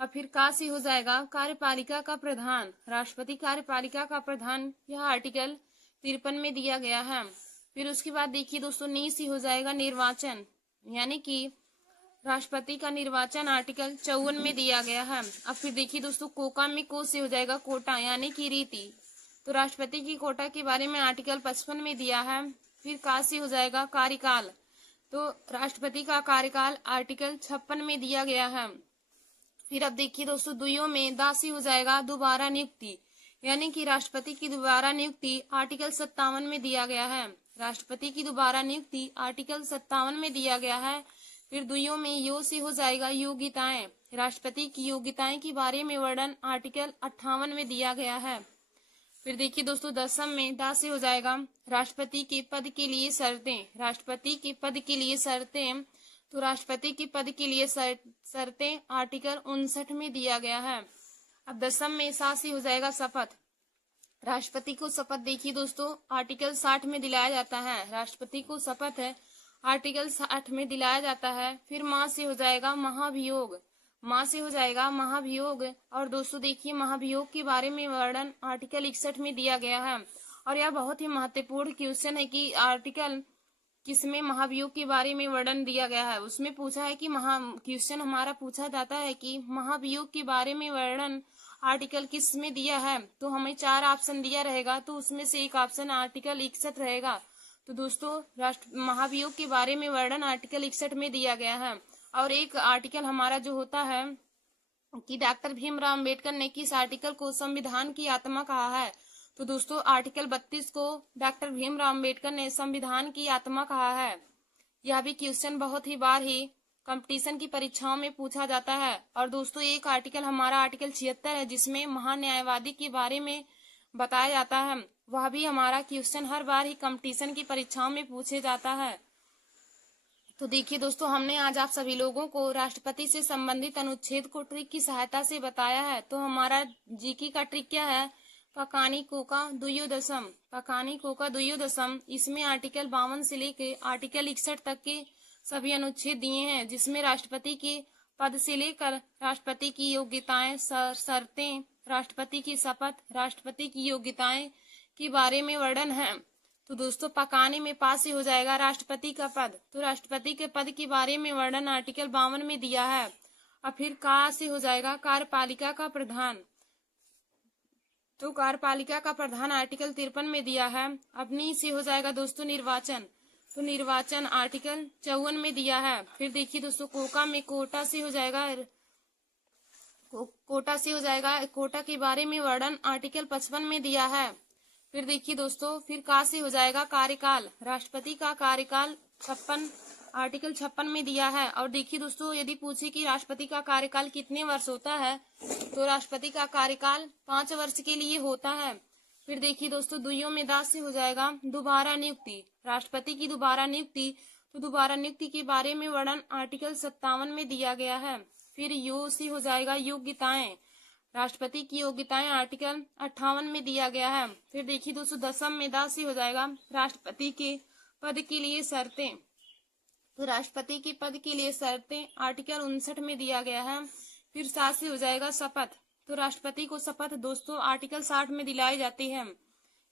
अब फिर का से हो जाएगा कार्यपालिका का प्रधान। राष्ट्रपति कार्यपालिका का प्रधान, यह आर्टिकल 53 में दिया गया है। फिर उसके बाद देखिए दोस्तों, नी से हो जाएगा निर्वाचन, यानी कि राष्ट्रपति का निर्वाचन आर्टिकल 54 में दिया गया है। अब फिर देखिए दोस्तों, कोका में को से हो जाएगा कोटा, यानी कि रीति। तो राष्ट्रपति की कोटा के बारे में आर्टिकल 55 में दिया है। फिर का से हो जाएगा कार्यकाल। तो राष्ट्रपति का कार्यकाल आर्टिकल 56 में दिया गया है। फिर अब देखिए दोस्तों, दुइयों में दा से हो जाएगा दोबारा नियुक्ति, यानी कि राष्ट्रपति की दोबारा नियुक्ति आर्टिकल 57 में दिया गया है। राष्ट्रपति की दोबारा नियुक्ति आर्टिकल 57 में दिया गया है। फिर दुइयों में यो से हो जाएगा योग्यताएं। राष्ट्रपति की योग्यताएं के बारे में वर्णन आर्टिकल 58 में दिया गया है। फिर देखिए दोस्तों, दसम में दा से हो जाएगा राष्ट्रपति के पद के लिए शर्तें। राष्ट्रपति के पद के लिए शर्तें, तो राष्ट्रपति के पद के लिए शर्तें आर्टिकल 59 में दिया गया है। अब दसम में सा से हो जाएगा शपथ। राष्ट्रपति को शपथ देखिए दोस्तों आर्टिकल 60 में दिलाया जाता है। राष्ट्रपति को शपथ है आर्टिकल 60 में दिलाया जाता है। फिर मां से हो जाएगा महाभियोग। मां से हो जाएगा महाभियोग। और दोस्तों देखिए, महाभियोग के बारे में वर्णन आर्टिकल 61 में दिया गया है। और यह बहुत ही महत्वपूर्ण क्वेश्चन है कि आर्टिकल किसमें महाभियोग के बारे में वर्णन दिया गया है। उसमें पूछा है कि क्वेश्चन हमारा पूछा जाता है कि महाभियोग के बारे में वर्णन आर्टिकल किस में दिया है। तो हमें 4 ऑप्शन दिया रहेगा, तो उसमें से एक ऑप्शन आर्टिकल 61 रहेगा। तो दोस्तों, महाभियोग के बारे में वर्णन आर्टिकल 61 में दिया गया है। और एक आर्टिकल हमारा जो होता है कि डॉक्टर भीमराव अम्बेडकर ने किस आर्टिकल को संविधान की आत्मा कहा है। तो दोस्तों, आर्टिकल 32 को डॉक्टर भीमराव अम्बेडकर ने संविधान की आत्मा कहा है। यह भी क्वेश्चन बहुत ही बार ही कंपटीशन की परीक्षाओं में पूछा जाता है। और दोस्तों, एक आर्टिकल हमारा आर्टिकल 76 है, जिसमें महान्यायवादी के बारे में बताया जाता है। वह भी हमारा क्वेश्चन हर बार ही कंपटीशन की परीक्षाओं में पूछे जाता है। तो देखिए दोस्तों, हमने आज आप सभी लोगों को राष्ट्रपति से संबंधित अनुच्छेद को ट्रिक की सहायता से बताया है। तो हमारा जीके का ट्रिक क्या है? पकानी कोका द्वयोदशम। पकानी कोका द्वयोदशम, इसमें आर्टिकल 52 से लेके आर्टिकल 61 तक के सभी अनुच्छेद दिए हैं, जिसमें राष्ट्रपति के पद से लेकर राष्ट्रपति की योग्यताएं, शर्तें, राष्ट्रपति की शपथ, राष्ट्रपति की योग्यताएं के बारे में वर्णन है। तो दोस्तों, पकाने में पास से हो जाएगा राष्ट्रपति का पद। तो राष्ट्रपति के पद के बारे में वर्णन आर्टिकल 52 में दिया है। और फिर का से हो जाएगा कार्यपालिका का प्रधान। तो कार्यपालिका का प्रधान आर्टिकल 53 में दिया है। अपनी से हो जाएगा दोस्तों निर्वाचन। तो निर्वाचन आर्टिकल 54 में दिया है। फिर देखिए दोस्तों, कोका में कोटा से हो जाएगा कोटा से हो जाएगा, कोटा के बारे में वर्णन आर्टिकल 55 में दिया है। फिर देखिए दोस्तों, फिर का से हो जाएगा कार्यकाल, राष्ट्रपति का कार्यकाल 56 आर्टिकल 56 में दिया है। और देखिए दोस्तों, यदि पूछे कि राष्ट्रपति का कार्यकाल कितने वर्ष होता है, तो राष्ट्रपति का कार्यकाल 5 वर्ष के लिए होता है। फिर देखिए दोस्तों, दुइयों में दास से हो जाएगा दोबारा नियुक्ति, राष्ट्रपति की दोबारा नियुक्ति, तो दोबारा नियुक्ति के बारे में वर्णन आर्टिकल 57 में दिया गया है। फिर यो से हो जाएगा योग्यताएं, राष्ट्रपति की योग्यताएं आर्टिकल 58 में दिया गया है। फिर देखिए दोस्तों, दसम में दा से हो जाएगा राष्ट्रपति के पद के लिए शर्तें, तो राष्ट्रपति के पद के लिए शर्तें आर्टिकल 59 में दिया गया है। फिर सात से हो जाएगा शपथ, तो राष्ट्रपति को शपथ दोस्तों आर्टिकल 60 में दिलाई जाती है।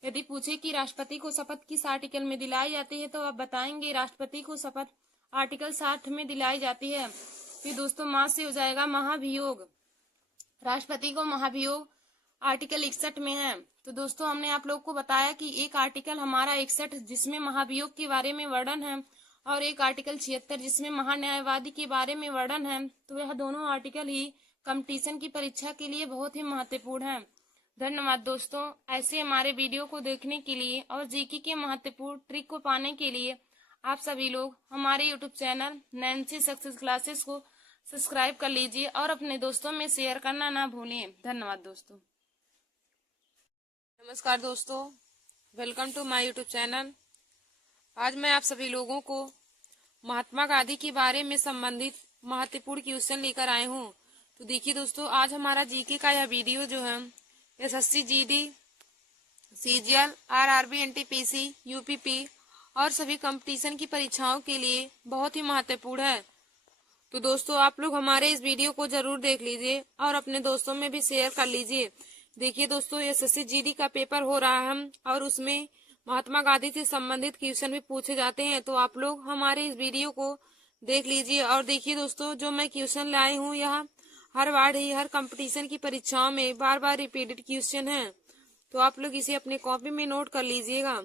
यदि पूछे कि राष्ट्रपति को शपथ किस आर्टिकल में दिलाई जाती है, तो आप बताएंगे राष्ट्रपति को शपथ आर्टिकल 60 में दिलाई जाती है। फिर दोस्तों मां से हो जाएगा महाभियोग, राष्ट्रपति को महाभियोग आर्टिकल 61 में है। तो दोस्तों हमने आप लोग को बताया कि एक आर्टिकल हमारा 61 जिसमें महाभियोग के बारे में वर्णन है, और एक आर्टिकल 76 जिसमें महान्यायवादी के बारे में वर्णन है। तो यह दोनों आर्टिकल ही कंपटीशन की परीक्षा के लिए बहुत ही महत्वपूर्ण है। धन्यवाद दोस्तों। ऐसे हमारे वीडियो को देखने के लिए और जीके के महत्वपूर्ण ट्रिक को पाने के लिए आप सभी लोग हमारे YouTube channel Nancy success classes को सब्सक्राइब कर लीजिए और अपने दोस्तों में शेयर करना ना भूलिए। धन्यवाद दोस्तों। नमस्कार दोस्तों, welcome to my YouTube channel. आज मैं आप सभी लोगों को महात्मा गांधी के बारे में संबंधित महत्वपूर्ण क्वेश्चन लेकर आए हूँ। तो देखिए दोस्तों, आज हमारा जीके का यह वीडियो जो है SSC GD, CGL, RRB, NTPC, UPP और सभी कंपटीशन की परीक्षाओं के लिए बहुत ही महत्वपूर्ण है। तो दोस्तों आप लोग हमारे इस वीडियो को जरूर देख लीजिए और अपने दोस्तों में भी शेयर कर लीजिए। देखिए दोस्तों, एसएससी जीडी का पेपर हो रहा है और उसमें महात्मा गांधी से संबंधित क्वेश्चन भी पूछे जाते हैं। तो आप लोग हमारे इस वीडियो को देख लीजिए। और देखिए दोस्तों, जो मैं क्वेश्चन लाई हूँ यह हर बार ही हर कंपटीशन की परीक्षाओं में बार बार रिपीटेड क्वेश्चन है। तो आप लोग इसे अपने कॉपी में नोट कर लीजिएगा।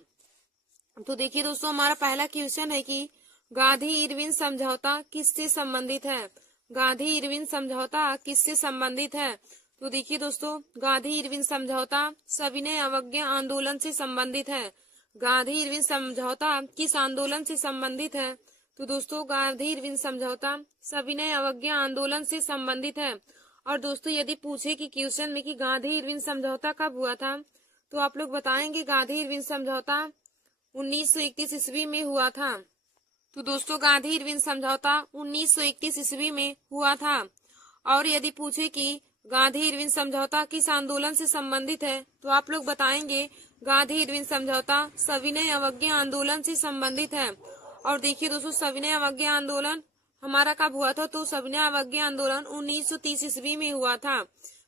तो देखिए दोस्तों, हमारा पहला क्वेश्चन है कि गांधी इरविन समझौता किससे संबंधित है। गांधी इरविन समझौता किससे संबंधित है। तो देखिए दोस्तों, गांधी इरविन समझौता सविनय अवज्ञा आंदोलन से संबंधित है। गांधी इरविन समझौता किस आंदोलन से संबंधित है। तो दोस्तों गांधी इरविन समझौता सविनय अवज्ञा आंदोलन से संबंधित है। और दोस्तों यदि पूछे कि क्वेश्चन में कि गांधी इरविन समझौता कब हुआ था, तो आप लोग बताएंगे गांधी इरविन समझौता 1931 ईस्वी में हुआ था। तो दोस्तों गांधी इरविन समझौता 1931 ईस्वी में हुआ था। और यदि पूछे कि गांधी इरविन समझौता किस आंदोलन से संबंधित है, तो आप लोग बताएंगे गांधी इरविन समझौता सविनय अवज्ञा आंदोलन से संबंधित है। और देखिए दोस्तों, सविनय अवज्ञा आंदोलन हमारा कब हुआ था। तो सविनय अवज्ञा आंदोलन 1930 ईस्वी में हुआ था।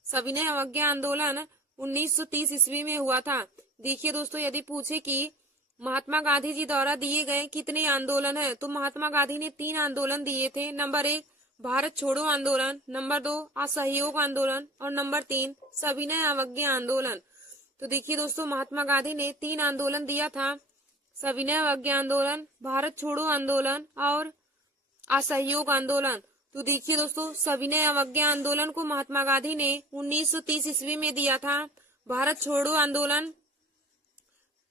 सविनय अवज्ञा आंदोलन 1930 ईस्वी में हुआ था। देखिए दोस्तों, यदि पूछे कि महात्मा गांधी जी द्वारा दिए गए कितने आंदोलन है, तो महात्मा गांधी ने 3 आंदोलन दिए थे। नंबर 1 भारत छोड़ो आंदोलन, नंबर 2 असहयोग आंदोलन और नंबर 3 सविनय अवज्ञा आंदोलन। तो देखिए दोस्तों, महात्मा गांधी ने 3 आंदोलन दिया था, सविनय अवज्ञा आंदोलन, भारत छोड़ो आंदोलन और असहयोग आंदोलन। तो देखिए दोस्तों, सविनय अवज्ञा आंदोलन को महात्मा गांधी ने 1930 ईस्वी में दिया था। भारत छोड़ो आंदोलन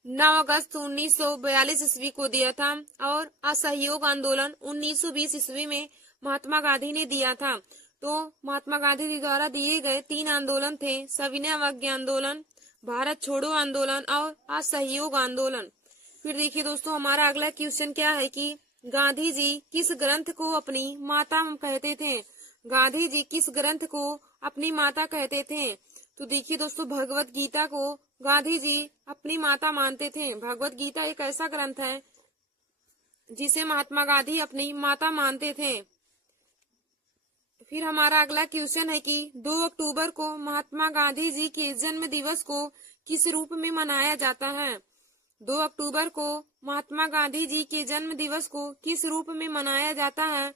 9 अगस्त 1942 ईस्वी को दिया था और असहयोग आंदोलन 1920 ईस्वी में महात्मा गांधी ने दिया था। तो महात्मा गांधी जी द्वारा दिए गए 3 आंदोलन थे, सविनय अवज्ञा आंदोलन, भारत छोड़ो आंदोलन और असहयोग आंदोलन। फिर देखिए दोस्तों, हमारा अगला क्वेश्चन क्या है कि गांधी जी किस ग्रंथ को अपनी माता कहते थे। गांधी जी किस ग्रंथ को अपनी माता कहते थे। तो देखिए दोस्तों, भगवत गीता को गांधी जी अपनी माता मानते थे। भगवत गीता एक ऐसा ग्रंथ है जिसे महात्मा गांधी अपनी माता मानते थे। फिर हमारा अगला क्वेश्चन है कि 2 अक्टूबर को महात्मा गांधी जी के जन्म दिवस को किस रूप में मनाया जाता है। 2 अक्टूबर को महात्मा गांधी जी के जन्म दिवस को किस रूप में मनाया जाता है।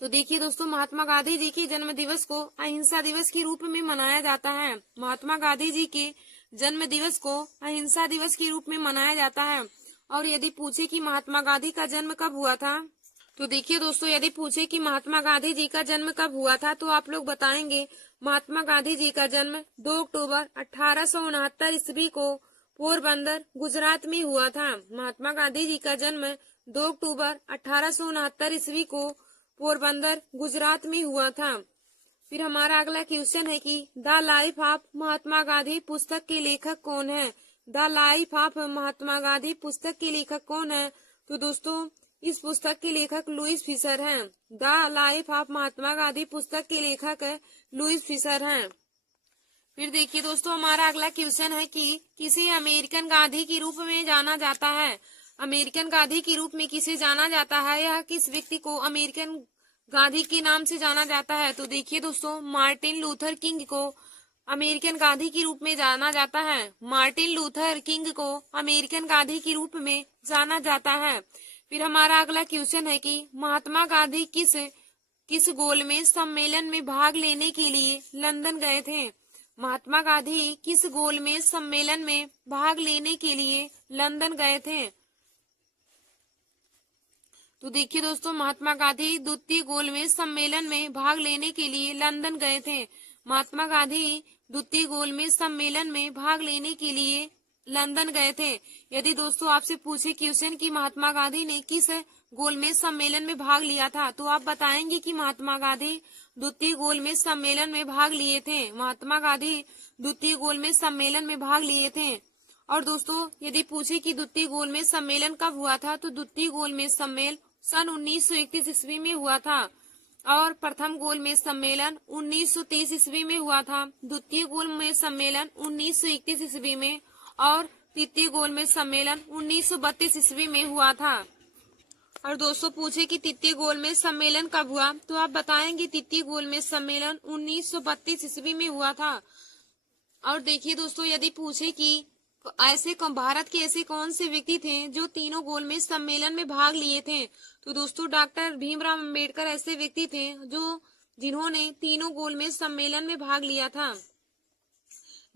तो देखिए दोस्तों, महात्मा गांधी जी के जन्म दिवस को अहिंसा दिवस के रूप में मनाया जाता है। महात्मा गांधी जी के जन्म दिवस को अहिंसा दिवस के रूप में मनाया जाता है। और यदि पूछे कि महात्मा गांधी का जन्म कब हुआ था, तो देखिए दोस्तों, यदि पूछे कि महात्मा गांधी जी का जन्म कब हुआ था तो आप लोग बताएंगे महात्मा गांधी जी का जन्म 2 अक्टूबर 1869 ईस्वी को पोरबंदर गुजरात में हुआ था। महात्मा गांधी जी का जन्म 2 अक्टूबर 1869 ईस्वी को पोरबंदर गुजरात में हुआ था। फिर हमारा अगला क्वेश्चन है कि the life of Mahatma Gandhi पुस्तक के लेखक कौन है। The life of Mahatma Gandhi पुस्तक के लेखक कौन है। तो दोस्तों, इस पुस्तक के लेखक लुईस फिशर हैं। The life of Mahatma Gandhi पुस्तक के लेखक लुईस फिशर हैं। फिर देखिए दोस्तों, हमारा अगला क्वेश्चन है कि किसे अमेरिकन गांधी के रूप में जाना जाता है। अमेरिकन गांधी के रूप में किसे जाना जाता है, यह किस व्यक्ति को अमेरिकन गांधी के नाम से जाना जाता है। तो देखिए दोस्तों, मार्टिन लूथर किंग को अमेरिकन गांधी के रूप में जाना जाता है। मार्टिन लूथर किंग को अमेरिकन गांधी के रूप में जाना जाता है। फिर हमारा अगला क्वेश्चन है कि महात्मा गांधी किस गोलमेज सम्मेलन में भाग लेने के लिए लंदन गए थे। महात्मा गांधी किस गोलमेज सम्मेलन में भाग लेने के लिए लंदन गए थे। तो देखिए दोस्तों, महात्मा गांधी द्वितीय गोलमेज सम्मेलन में भाग लेने के लिए लंदन गए थे। महात्मा गांधी द्वितीय गोलमेज सम्मेलन में भाग लेने के लिए लंदन गए थे। यदि दोस्तों आपसे पूछे क्वेश्चन कि महात्मा गांधी ने किस गोलमेज सम्मेलन में भाग लिया था तो आप बताएंगे कि महात्मा गांधी द्वितीय गोलमेज सम्मेलन में भाग लिए थे। महात्मा गांधी द्वितीय गोलमेज सम्मेलन में भाग लिए थे। और दोस्तों, यदि पूछे कि द्वितीय गोलमेज सम्मेलन कब हुआ था तो द्वितीय गोलमेज सम्मेलन सन 1931 ईस्वी में हुआ था और प्रथम गोलमेज सम्मेलन 1930 ईस्वी में हुआ था। द्वितीय गोलमेज सम्मेलन 1931 ईस्वी में और तृतीय गोलमेज सम्मेलन 1932 ईस्वी में हुआ था। और दोस्तों, पूछे कि तृतीय गोलमेज सम्मेलन कब हुआ तो आप बताएंगे तृतीय गोलमेज सम्मेलन 1932 ईस्वी में हुआ था। और देखिए दोस्तों, यदि पूछे कि भारत के ऐसे कौन से व्यक्ति थे जो तीनों गोलमेज सम्मेलन में भाग लिए थे तो दोस्तों डॉक्टर भीमराव अंबेडकर ऐसे व्यक्ति थे जिन्होंने तीनों गोलमेज सम्मेलन में भाग लिया था।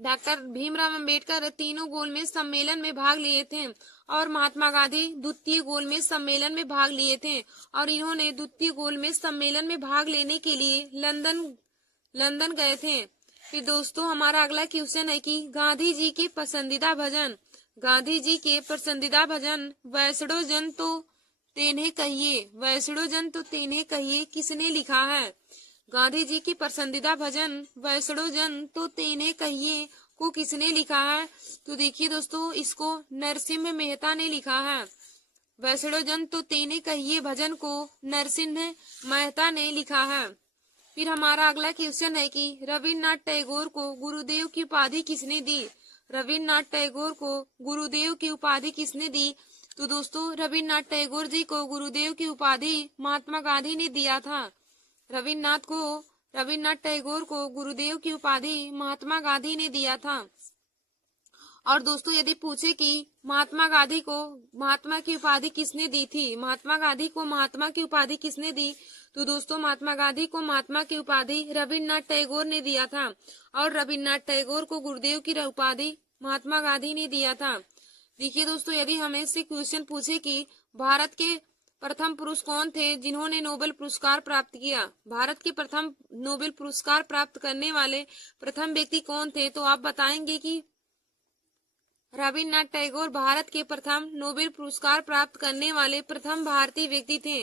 डॉक्टर भीमराव अंबेडकर तीनों गोलमेज सम्मेलन में भाग लिए थे और महात्मा गांधी द्वितीय गोलमेज सम्मेलन में भाग लिए थे और इन्होंने द्वितीय गोलमेज सम्मेलन में भाग लेने के लिए लंदन गए थे। फिर दोस्तों, हमारा अगला क्वेश्चन है कि गांधी जी के पसंदीदा भजन। गांधी जी के पसंदीदा भजन वैष्णो जन तो तेन्हे कहिए। वैष्णो जन तो तेन्हे कहिए किसने लिखा है। गांधी जी की पसंदीदा भजन वैष्णो जन तो तेन्हे कहिए को किसने लिखा है। तो देखिए दोस्तों, इसको नरसिंह मेहता ने लिखा है। वैष्णो जन तो तेन्हे कहिए भजन को नरसिंह मेहता ने लिखा है। फिर हमारा अगला क्वेश्चन है कि रविन्द्रनाथ टैगोर को गुरुदेव की उपाधि किसने दी। रविन्द्रनाथ टैगोर को गुरुदेव की उपाधि किसने दी। तो दोस्तों, रविन्द्रनाथ टैगोर जी को गुरुदेव की उपाधि महात्मा गांधी ने दिया था। रविन्द्रनाथ टैगोर को गुरुदेव की उपाधि महात्मा गांधी ने दिया था। और दोस्तों, यदि पूछे कि महात्मा गांधी को महात्मा की उपाधि किसने दी थी, महात्मा गांधी को महात्मा की उपाधि किसने दी, तो दोस्तों महात्मा गांधी को महात्मा की उपाधि रविन्द्रनाथ टैगोर ने दिया था और रविन्द्रनाथ टैगोर को गुरुदेव की उपाधि महात्मा गांधी ने दिया था। देखिए दोस्तों, यदि हमें से क्वेश्चन पूछे कि भारत के प्रथम पुरुष कौन थे जिन्होंने नोबेल पुरस्कार प्राप्त किया, भारत के प्रथम नोबेल पुरस्कार प्राप्त करने वाले प्रथम व्यक्ति कौन थे, तो आप बताएंगे कि रविन्द्रनाथ टैगोर भारत के प्रथम नोबेल पुरस्कार प्राप्त करने वाले प्रथम भारतीय व्यक्ति थे।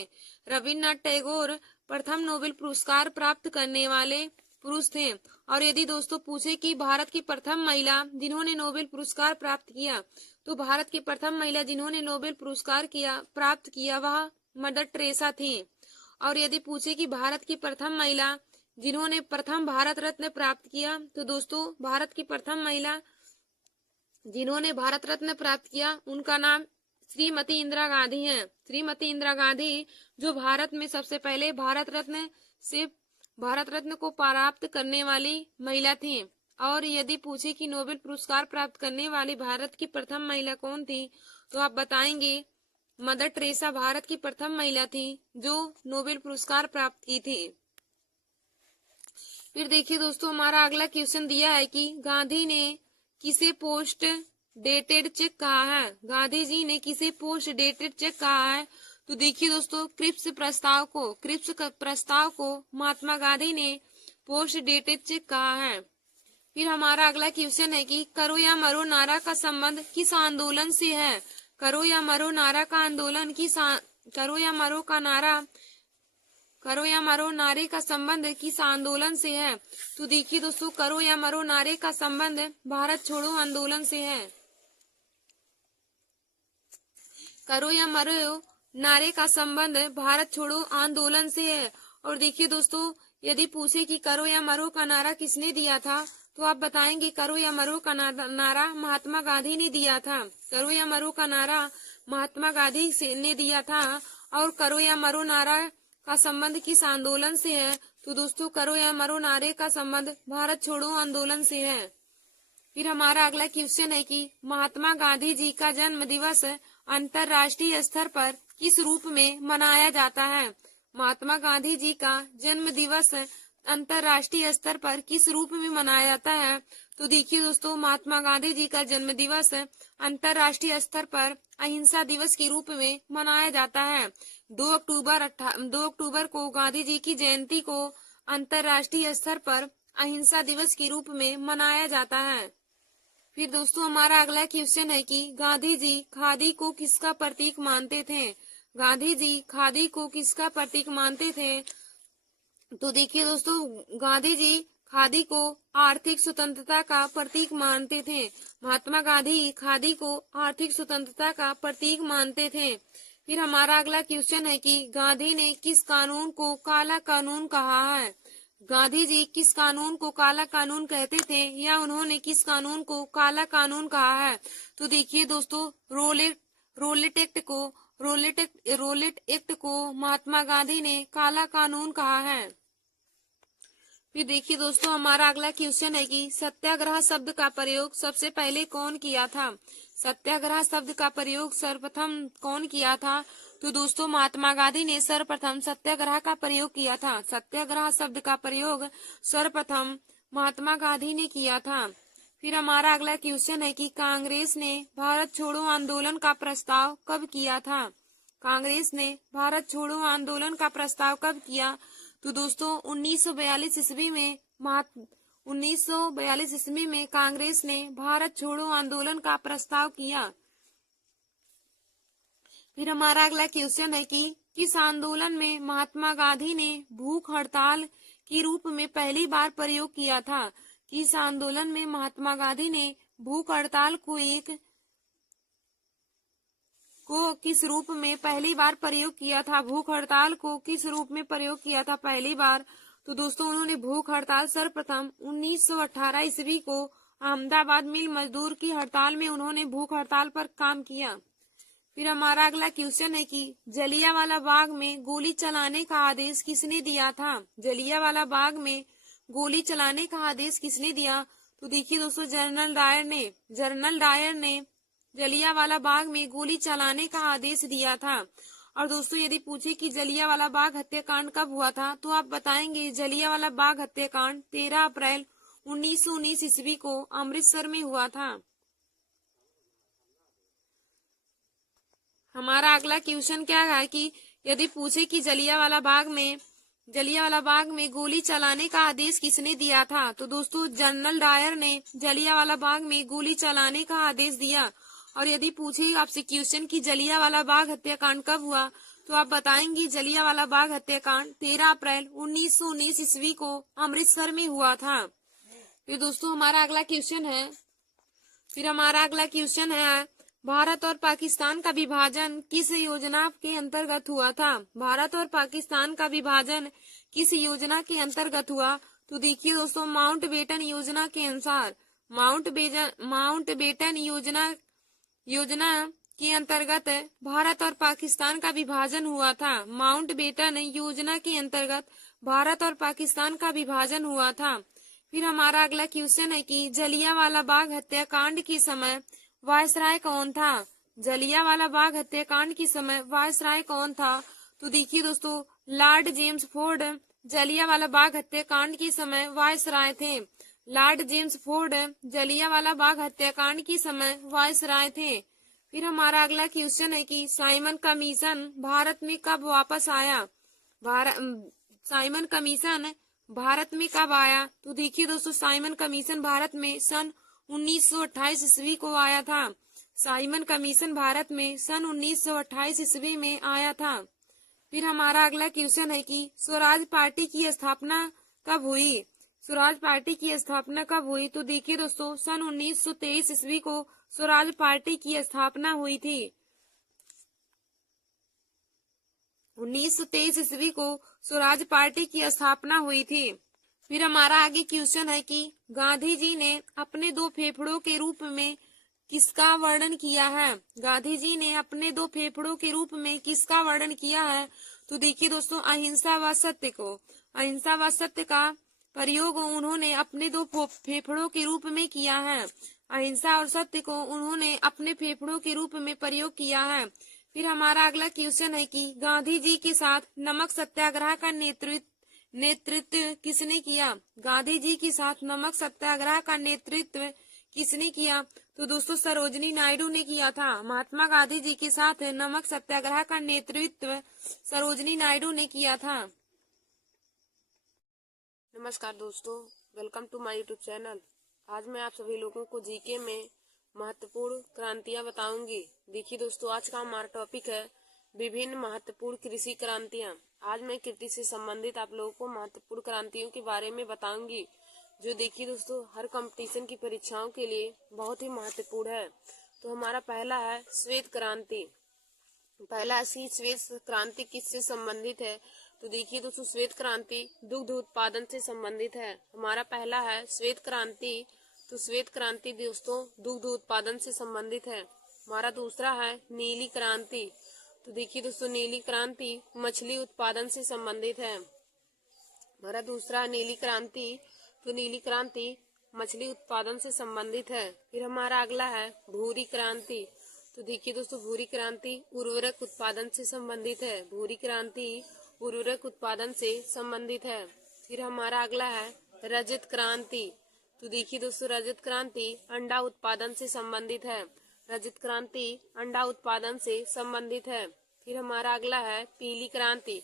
रविन्द्रनाथ टैगोर प्रथम नोबेल पुरस्कार प्राप्त करने वाले पुरुष थे। और यदि दोस्तों पूछे कि भारत की प्रथम महिला जिन्होंने नोबेल पुरस्कार प्राप्त किया, तो भारत की प्रथम महिला जिन्होंने नोबेल पुरस्कार प्राप्त किया वह मदर टेरेसा थी। और यदि पूछे कि भारत की प्रथम महिला जिन्होंने प्रथम भारत रत्न प्राप्त किया, तो दोस्तों भारत की प्रथम महिला जिन्होंने भारत रत्न प्राप्त किया उनका नाम श्रीमती इंदिरा गांधी है। श्रीमती इंदिरा गांधी जो भारत में सबसे पहले भारत रत्न को प्राप्त करने वाली महिला थी। और यदि पूछे कि नोबेल पुरस्कार प्राप्त करने वाली भारत की प्रथम महिला कौन थी, तो आप बताएंगे मदर टेरेसा भारत की प्रथम महिला थी जो नोबेल पुरस्कार प्राप्त की थी। फिर देखिए दोस्तों, हमारा अगला क्वेश्चन दिया है कि गांधी ने किसे पोस्ट डेटेड चेक कहा है। गांधी जी ने किसे पोस्ट डेटेड चेक कहा है, तो देखिए दोस्तों, क्रिप्स प्रस्ताव को महात्मा गांधी ने पोस्ट डेटेड चेक कहा है। फिर हमारा अगला क्वेश्चन है कि करो या मरो नारा का संबंध किस आंदोलन से है। करो या मरो नारा का आंदोलन करो या मरो नारे का संबंध किस आंदोलन से है। तो देखिए दोस्तों, करो या मरो नारे का संबंध भारत छोड़ो आंदोलन से है। करो या मरो नारे का संबंध भारत छोड़ो आंदोलन से है। और देखिए दोस्तों, यदि पूछे कि करो या मरो का नारा किसने दिया था, तो आप बताएंगे करो या मरो का नारा महात्मा गांधी ने दिया था। करो या मरो का नारा महात्मा गांधी ने दिया था। और करो या मरो नारा का संबंध किस आंदोलन से है। तो दोस्तों, करो या मरो नारे का संबंध भारत छोड़ो आंदोलन से है। फिर हमारा अगला क्वेश्चन है कि महात्मा गांधी जी का जन्म दिवस अंतर्राष्ट्रीय स्तर पर किस रूप में मनाया जाता है। महात्मा गांधी जी का जन्म दिवस अंतर्राष्ट्रीय स्तर पर किस रूप में मनाया जाता है। तो देखिए दोस्तों, महात्मा गांधी जी का जन्म दिवस अंतर्राष्ट्रीय स्तर पर अहिंसा दिवस के रूप में मनाया जाता है। 2 अक्टूबर को गांधी जी की जयंती को अंतर्राष्ट्रीय स्तर पर अहिंसा दिवस के रूप में मनाया जाता है। फिर दोस्तों, हमारा अगला क्वेश्चन है कि गांधी जी खादी को किसका प्रतीक मानते थे। गांधी जी खादी को किसका प्रतीक मानते थे। तो देखिए दोस्तों, गांधी जी खादी को आर्थिक स्वतंत्रता का प्रतीक मानते थे। महात्मा गांधी खादी को आर्थिक स्वतंत्रता का प्रतीक मानते थे। फिर हमारा अगला क्वेश्चन है कि गांधी ने किस कानून को काला कानून कहा है। गांधी जी किस कानून को काला कानून कहते थे, या उन्होंने किस कानून को काला कानून कहा है। तो देखिए दोस्तों, रोलेट एक्ट को महात्मा गांधी ने काला कानून कहा है। फिर देखिए दोस्तों, हमारा अगला क्वेश्चन है कि सत्याग्रह शब्द का प्रयोग सबसे पहले कौन किया था। सत्याग्रह शब्द का प्रयोग सर्वप्रथम कौन किया था। तो दोस्तों, महात्मा गांधी ने सर्वप्रथम सत्याग्रह का प्रयोग किया था। सत्याग्रह शब्द का प्रयोग सर्वप्रथम महात्मा गांधी ने किया था। फिर हमारा अगला क्वेश्चन है कि कांग्रेस ने भारत छोड़ो आंदोलन का प्रस्ताव कब किया था। कांग्रेस ने भारत छोड़ो आंदोलन का प्रस्ताव कब किया। तो दोस्तों, 1942 ईस्वी में कांग्रेस ने भारत छोड़ो आंदोलन का प्रस्ताव किया। फिर हमारा अगला क्वेश्चन है कि किस आंदोलन में महात्मा गांधी ने भूख हड़ताल के रूप में पहली बार प्रयोग किया था। किस आंदोलन में महात्मा गांधी ने भूख हड़ताल को किस रूप में पहली बार प्रयोग किया था। भूख हड़ताल को किस रूप में प्रयोग किया था पहली बार। तो दोस्तों, उन्होंने भूख हड़ताल सर्वप्रथम 1918 ईस्वी को अहमदाबाद मिल मजदूर की हड़ताल में उन्होंने भूख हड़ताल पर काम किया। फिर हमारा अगला क्वेश्चन है कि जलियांवाला बाग में गोली चलाने का आदेश किसने दिया था। जलियांवाला बाग में गोली चलाने का आदेश किसने दिया। तो देखिए दोस्तों, जनरल डायर ने जलियांवाला बाग में गोली चलाने का आदेश दिया था। और दोस्तों, यदि पूछे कि जलियांवाला बाग हत्याकांड कब हुआ था, तो आप बताएंगे जलियांवाला बाग हत्याकांड 13 अप्रैल 1919 ईस्वी को अमृतसर में हुआ था। हमारा अगला क्वेश्चन क्या है कि यदि पूछे कि जलियांवाला बाग में गोली चलाने का आदेश किसने दिया था। तो दोस्तों, जनरल डायर ने जलियांवाला बाग में गोली चलाने का आदेश दिया। और यदि पूछे आपसे क्वेश्चन कि जलियांवाला बाग हत्याकांड कब हुआ, तो आप बताएंगे जलियांवाला बाग हत्याकांड 13 अप्रैल 1919 ईस्वी को अमृतसर में हुआ था। फिर दोस्तों, हमारा अगला क्वेश्चन है भारत और पाकिस्तान का विभाजन किस योजना के अंतर्गत हुआ था। भारत और पाकिस्तान का विभाजन किस योजना के अंतर्गत हुआ। तो देखिए दोस्तों, माउंटबेटन योजना के अनुसार माउंटबेटन योजना के अंतर्गत भारत और पाकिस्तान का विभाजन हुआ था। माउंटबेटन योजना के अंतर्गत भारत और पाकिस्तान का विभाजन हुआ था। फिर हमारा अगला क्वेश्चन है कि जलियांवाला बाग हत्याकांड के समय वायसराय कौन था। जलियांवाला बाग हत्याकांड के समय वायसराय कौन था। तो देखिए दोस्तों, Lord James Ford Jallianwala Bagh हत्याकांड के समय वायसराय थे। Lord James Ford Jallianwala Bagh हत्याकांड के समय वायसराय थे। फिर हमारा अगला क्वेश्चन है कि साइमन कमीशन भारत में कब वापस आया। साइमन कमीशन भारत में कब आया? तो देखिए दोस्तों, साइमन कमीशन भारत में सन 1928 ईस्वी को आया था। साइमन कमीशन भारत में सन 1928 ईस्वी में आया था। फिर हमारा अगला क्वेश्चन है कि स्वराज पार्टी की स्थापना कब हुई। स्वराज पार्टी की स्थापना कब हुई? तो देखिए दोस्तों, सन 1923 ईस्वी को स्वराज पार्टी की स्थापना हुई थी। 1923 ईस्वी को स्वराज पार्टी की स्थापना हुई थी। फिर हमारा आगे क्वेश्चन है कि गांधी जी ने अपने दो फेफड़ों के रूप में किसका वर्णन किया है। गांधी जी ने अपने दो फेफड़ों के रूप में किसका वर्णन किया है? तो देखिए दोस्तों, अहिंसा व सत्य को। अहिंसा व सत्य का प्रयोग उन्होंने अपने दो फेफड़ों के रूप में किया है। अहिंसा और सत्य को उन्होंने अपने फेफड़ों के रूप में प्रयोग किया है। फिर हमारा अगला क्वेश्चन है कि गांधी जी के साथ नमक सत्याग्रह का नेतृत्व किसने किया। गांधी जी के साथ नमक सत्याग्रह का नेतृत्व किसने किया? तो दोस्तों, सरोजिनी नायडू ने किया था। महात्मा गांधी जी के साथ नमक सत्याग्रह का नेतृत्व सरोजिनी नायडू ने किया था। नमस्कार दोस्तों, welcome to my YouTube channel. आज मैं आप सभी लोगों को जीके में महत्वपूर्ण क्रांतियां बताऊंगी। देखिए दोस्तों, आज का हमारा टॉपिक है विभिन्न महत्वपूर्ण कृषि क्रांतियां। आज मैं कृषि से संबंधित आप लोगों को महत्वपूर्ण क्रांतियों के बारे में बताऊंगी, जो देखिए दोस्तों हर कंपटीशन की परीक्षाओं के लिए बहुत ही महत्वपूर्ण है। तो हमारा पहला है श्वेत क्रांति। पहला श्वेत क्रांति किससे संबंधित है? तो देखिए दोस्तों, श्वेत क्रांति दुग्ध उत्पादन से संबंधित है। हमारा पहला है श्वेत क्रांति। तो श्वेत क्रांति दोस्तों दुग्ध उत्पादन से संबंधित है। हमारा दूसरा है नीली क्रांति। तो देखिए दोस्तों, नीली क्रांति मछली उत्पादन से संबंधित है। हमारा दूसरा है नीली क्रांति। तो नीली क्रांति मछली उत्पादन से संबंधित है। फिर हमारा अगला है भूरी क्रांति। तो देखिए दोस्तों, भूरी क्रांति उर्वरक उत्पादन से संबंधित है। भूरी क्रांति उर्वरक उत्पादन से संबंधित है। फिर हमारा अगला है रजत क्रांति। तो देखिए दोस्तों, रजत क्रांति अंडा उत्पादन से संबंधित है। रजत क्रांति अंडा उत्पादन से संबंधित है। फिर हमारा अगला है पीली क्रांति।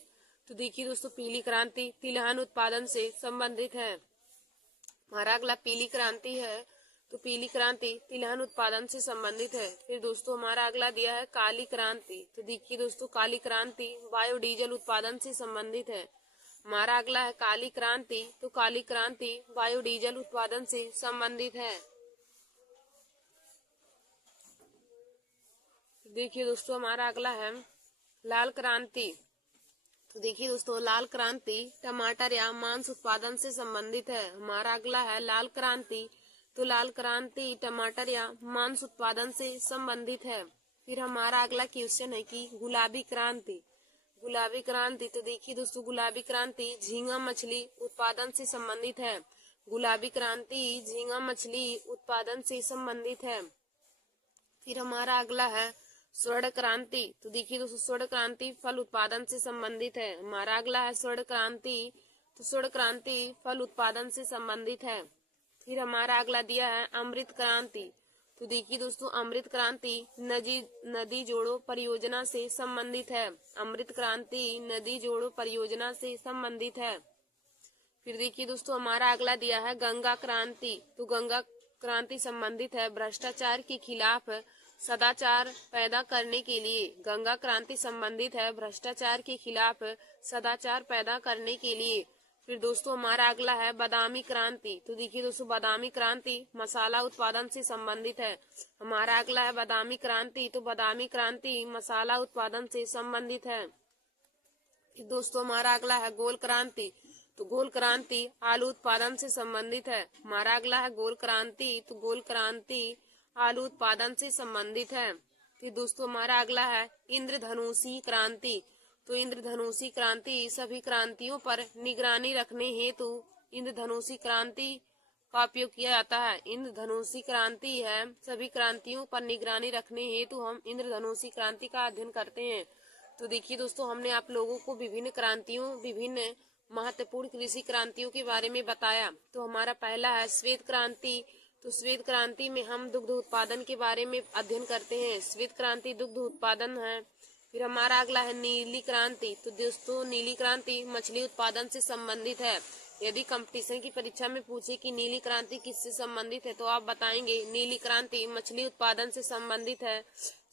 तो देखिए दोस्तों, पीली क्रांति तिलहन उत्पादन से संबंधित है। हमारा अगला पीली क्रांति है। तो पीली क्रांति तिलहन उत्पादन से संबंधित है। फिर दोस्तों हमारा अगला दिया है काली क्रांति। तो देखिए दोस्तों, काली क्रांति बायोडीजल उत्पादन से संबंधित है। हमारा अगला है काली क्रांति। तो काली क्रांति बायोडीजल उत्पादन से संबंधित है। देखिए दोस्तों, हमारा अगला है लाल क्रांति। तो देखिए दोस्तों, लाल क्रांति टमाटर या मांस उत्पादन से संबंधित है। हमारा अगला है लाल क्रांति। तो लाल क्रांति टमाटर या मांस उत्पादन से संबंधित है। फिर हमारा अगला क्वेश्चन है कि गुलाबी क्रांति। गुलाबी क्रांति। तो देखिए दोस्तों, गुलाबी क्रांति झींगा मछली उत्पादन से संबंधित है। गुलाबी क्रांति झींगा मछली उत्पादन से संबंधित है। फिर हमारा अगला है स्वर्ण क्रांति। तो देखिए दोस्तों, स्वर्ण क्रांति फल उत्पादन से संबंधित है। हमारा अगला है स्वर्ण क्रांति। तो स्वर्ण क्रांति फल उत्पादन से संबंधित है। फिर हमारा अगला दिया है अमृत क्रांति। तो देखिए दोस्तों, अमृत क्रांति नदी जोड़ो परियोजना से संबंधित है। अमृत क्रांति नदी जोड़ो परियोजना से संबंधित है। फिर देखिए दोस्तों, हमारा अगला दिया है गंगा क्रांति। तो गंगा क्रांति संबंधित है भ्रष्टाचार के खिलाफ सदाचार पैदा करने के लिए। गंगा क्रांति संबंधित है भ्रष्टाचार के खिलाफ सदाचार पैदा करने के लिए। फिर दोस्तों हमारा अगला है बादामी क्रांति। तो देखिए दोस्तों, बादामी क्रांति मसाला उत्पादन से संबंधित है। हमारा अगला है बादामी क्रांति। तो बादामी क्रांति मसाला उत्पादन से संबंधित है। फिर दोस्तों हमारा अगला है गोल क्रांति। तो गोल क्रांति आलू उत्पादन से संबंधित है। हमारा अगला है गोल क्रांति। तो गोल क्रांति आलू उत्पादन से संबंधित है। फिर दोस्तों हमारा अगला है इंद्रधनुषी क्रांति। तो इंद्रधनुषी क्रांति सभी क्रांतियों पर निगरानी रखने हेतु इंद्रधनुषी क्रांति का उपयोग किया जाता है। इंद्रधनुषी क्रांति है सभी क्रांतियों पर निगरानी रखने हेतु हम इंद्रधनुषी क्रांति का अध्ययन करते हैं। तो देखिए दोस्तों, हमने आप लोगों को विभिन्न क्रांतियों महत्वपूर्ण कृषि क्रांतियों के बारे में बताया। तो हमारा पहला है श्वेत क्रांति। तो श्वेत क्रांति में हम दुग्ध उत्पादन के बारे में अध्ययन करते हैं। श्वेत क्रांति दुग्ध उत्पादन है। फिर हमारा अगला है नीली क्रांति। तो दोस्तों नीली क्रांति मछली उत्पादन से संबंधित है। यदि कंपटीशन की परीक्षा में पूछे कि नीली क्रांति किससे संबंधित है तो आप बताएंगे नीली क्रांति मछली उत्पादन से संबंधित है।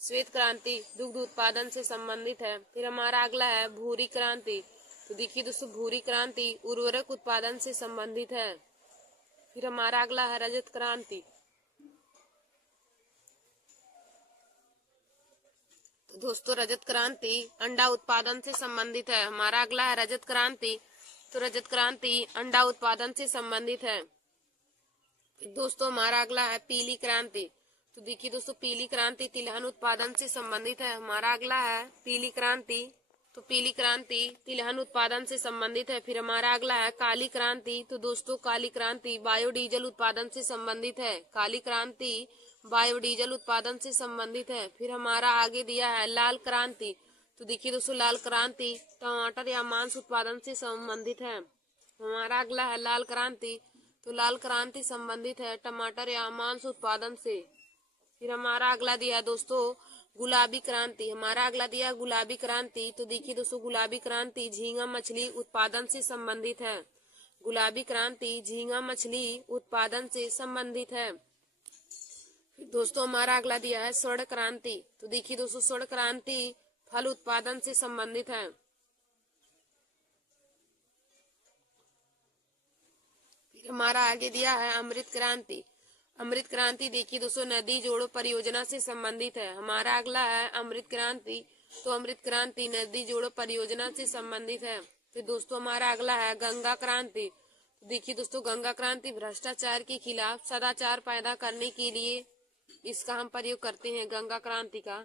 श्वेत क्रांति दुग्ध उत्पादन से संबंधित है। फिर हमारा अगला है भूरी क्रांति। तो देखिए दोस्तों भूरी क्रांति उर्वरक उत्पादन से संबंधित है। फिर हमारा अगला है रजत क्रांति। तो दोस्तों रजत क्रांति अंडा उत्पादन से संबंधित है। हमारा अगला है रजत क्रांति। तो रजत क्रांति अंडा उत्पादन से संबंधित है। दोस्तों हमारा अगला है पीली क्रांति। तो देखिए दोस्तों पीली क्रांति तिलहन उत्पादन से संबंधित है। हमारा अगला है पीली क्रांति। तो पीली क्रांति तिलहन उत्पादन से संबंधित है। फिर हमारा अगला है काली क्रांति। तो दोस्तों काली क्रांति बायोडीजल उत्पादन से संबंधित है। काली क्रांति बायोडीजल उत्पादन से संबंधित है। फिर हमारा आगे दिया है लाल क्रांति। तो देखिए दोस्तों लाल क्रांति टमाटर या मांस उत्पादन से संबंधित है। हमारा अगला है लाल क्रांति। तो लाल क्रांति संबंधित है टमाटर या मांस उत्पादन से। फिर हमारा अगला दिया दोस्तों गुलाबी क्रांति। हमारा अगला दिया गुलाबी क्रांति। तो देखिए दोस्तों गुलाबी क्रांति झींगा मछली उत्पादन से संबंधित है। गुलाबी क्रांति झींगा मछली उत्पादन से संबंधित है। दोस्तों हमारा अगला दिया है स्वर्ण क्रांति। तो देखिए दोस्तों स्वर्ण क्रांति फल उत्पादन से संबंधित है। फिर हमारा आगे दिया है अमृत क्रांति। अमृत क्रांति देखिए दोस्तों नदी जोड़ो परियोजना से संबंधित है। हमारा अगला है अमृत क्रांति। तो अमृत क्रांति नदी जोड़ो परियोजना से संबंधित है। फिर दोस्तों हमारा अगला है गंगा क्रांति। देखिए दोस्तों गंगा क्रांति भ्रष्टाचार के खिलाफ सदाचार पैदा करने के लिए इसका हम प्रयोग करते हैं गंगा क्रांति का।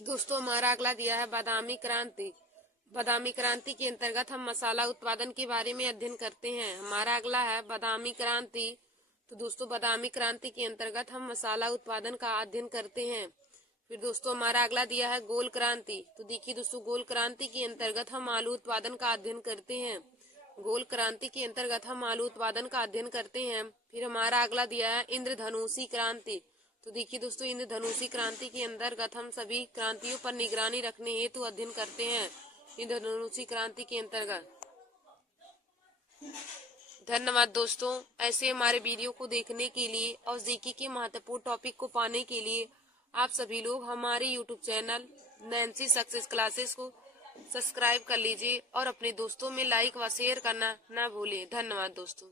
दोस्तों हमारा अगला दिया है बादामी क्रांति। बादामी क्रांति के अंतर्गत हम मसाला उत्पादन के बारे में अध्ययन करते हैं। हमारा अगला है बादामी क्रांति। तो दोस्तों बादामी क्रांति के अंतर्गत हम मसाला उत्पादन का अध्ययन करते हैं। फिर दोस्तों हमारा अगला दिया है गोल क्रांति। तो देखिए दोस्तों गोल क्रांति के अंतर्गत हम आलू उत्पादन का अध्ययन करते हैं। गोल क्रांति के अंतर्गत हम आलू उत्पादन का अध्ययन करते हैं। फिर हमारा अगला दिया है इंद्रधनुषी क्रांति। तो देखिए दोस्तों इंद्रधनुषी क्रांति के अंतर्गत हम सभी क्रांतियों पर निगरानी रखने हेतु अध्ययन करते हैं इंद्रधनुषी क्रांति के अंतर्गत। धन्यवाद दोस्तों। ऐसे हमारे वीडियो को देखने के लिए और जीके के महत्वपूर्ण टॉपिक को पाने के लिए आप सभी लोग हमारे YouTube channel Nancy success classes को सब्सक्राइब कर लीजिए और अपने दोस्तों में लाइक व शेयर करना ना भूलें। धन्यवाद दोस्तों।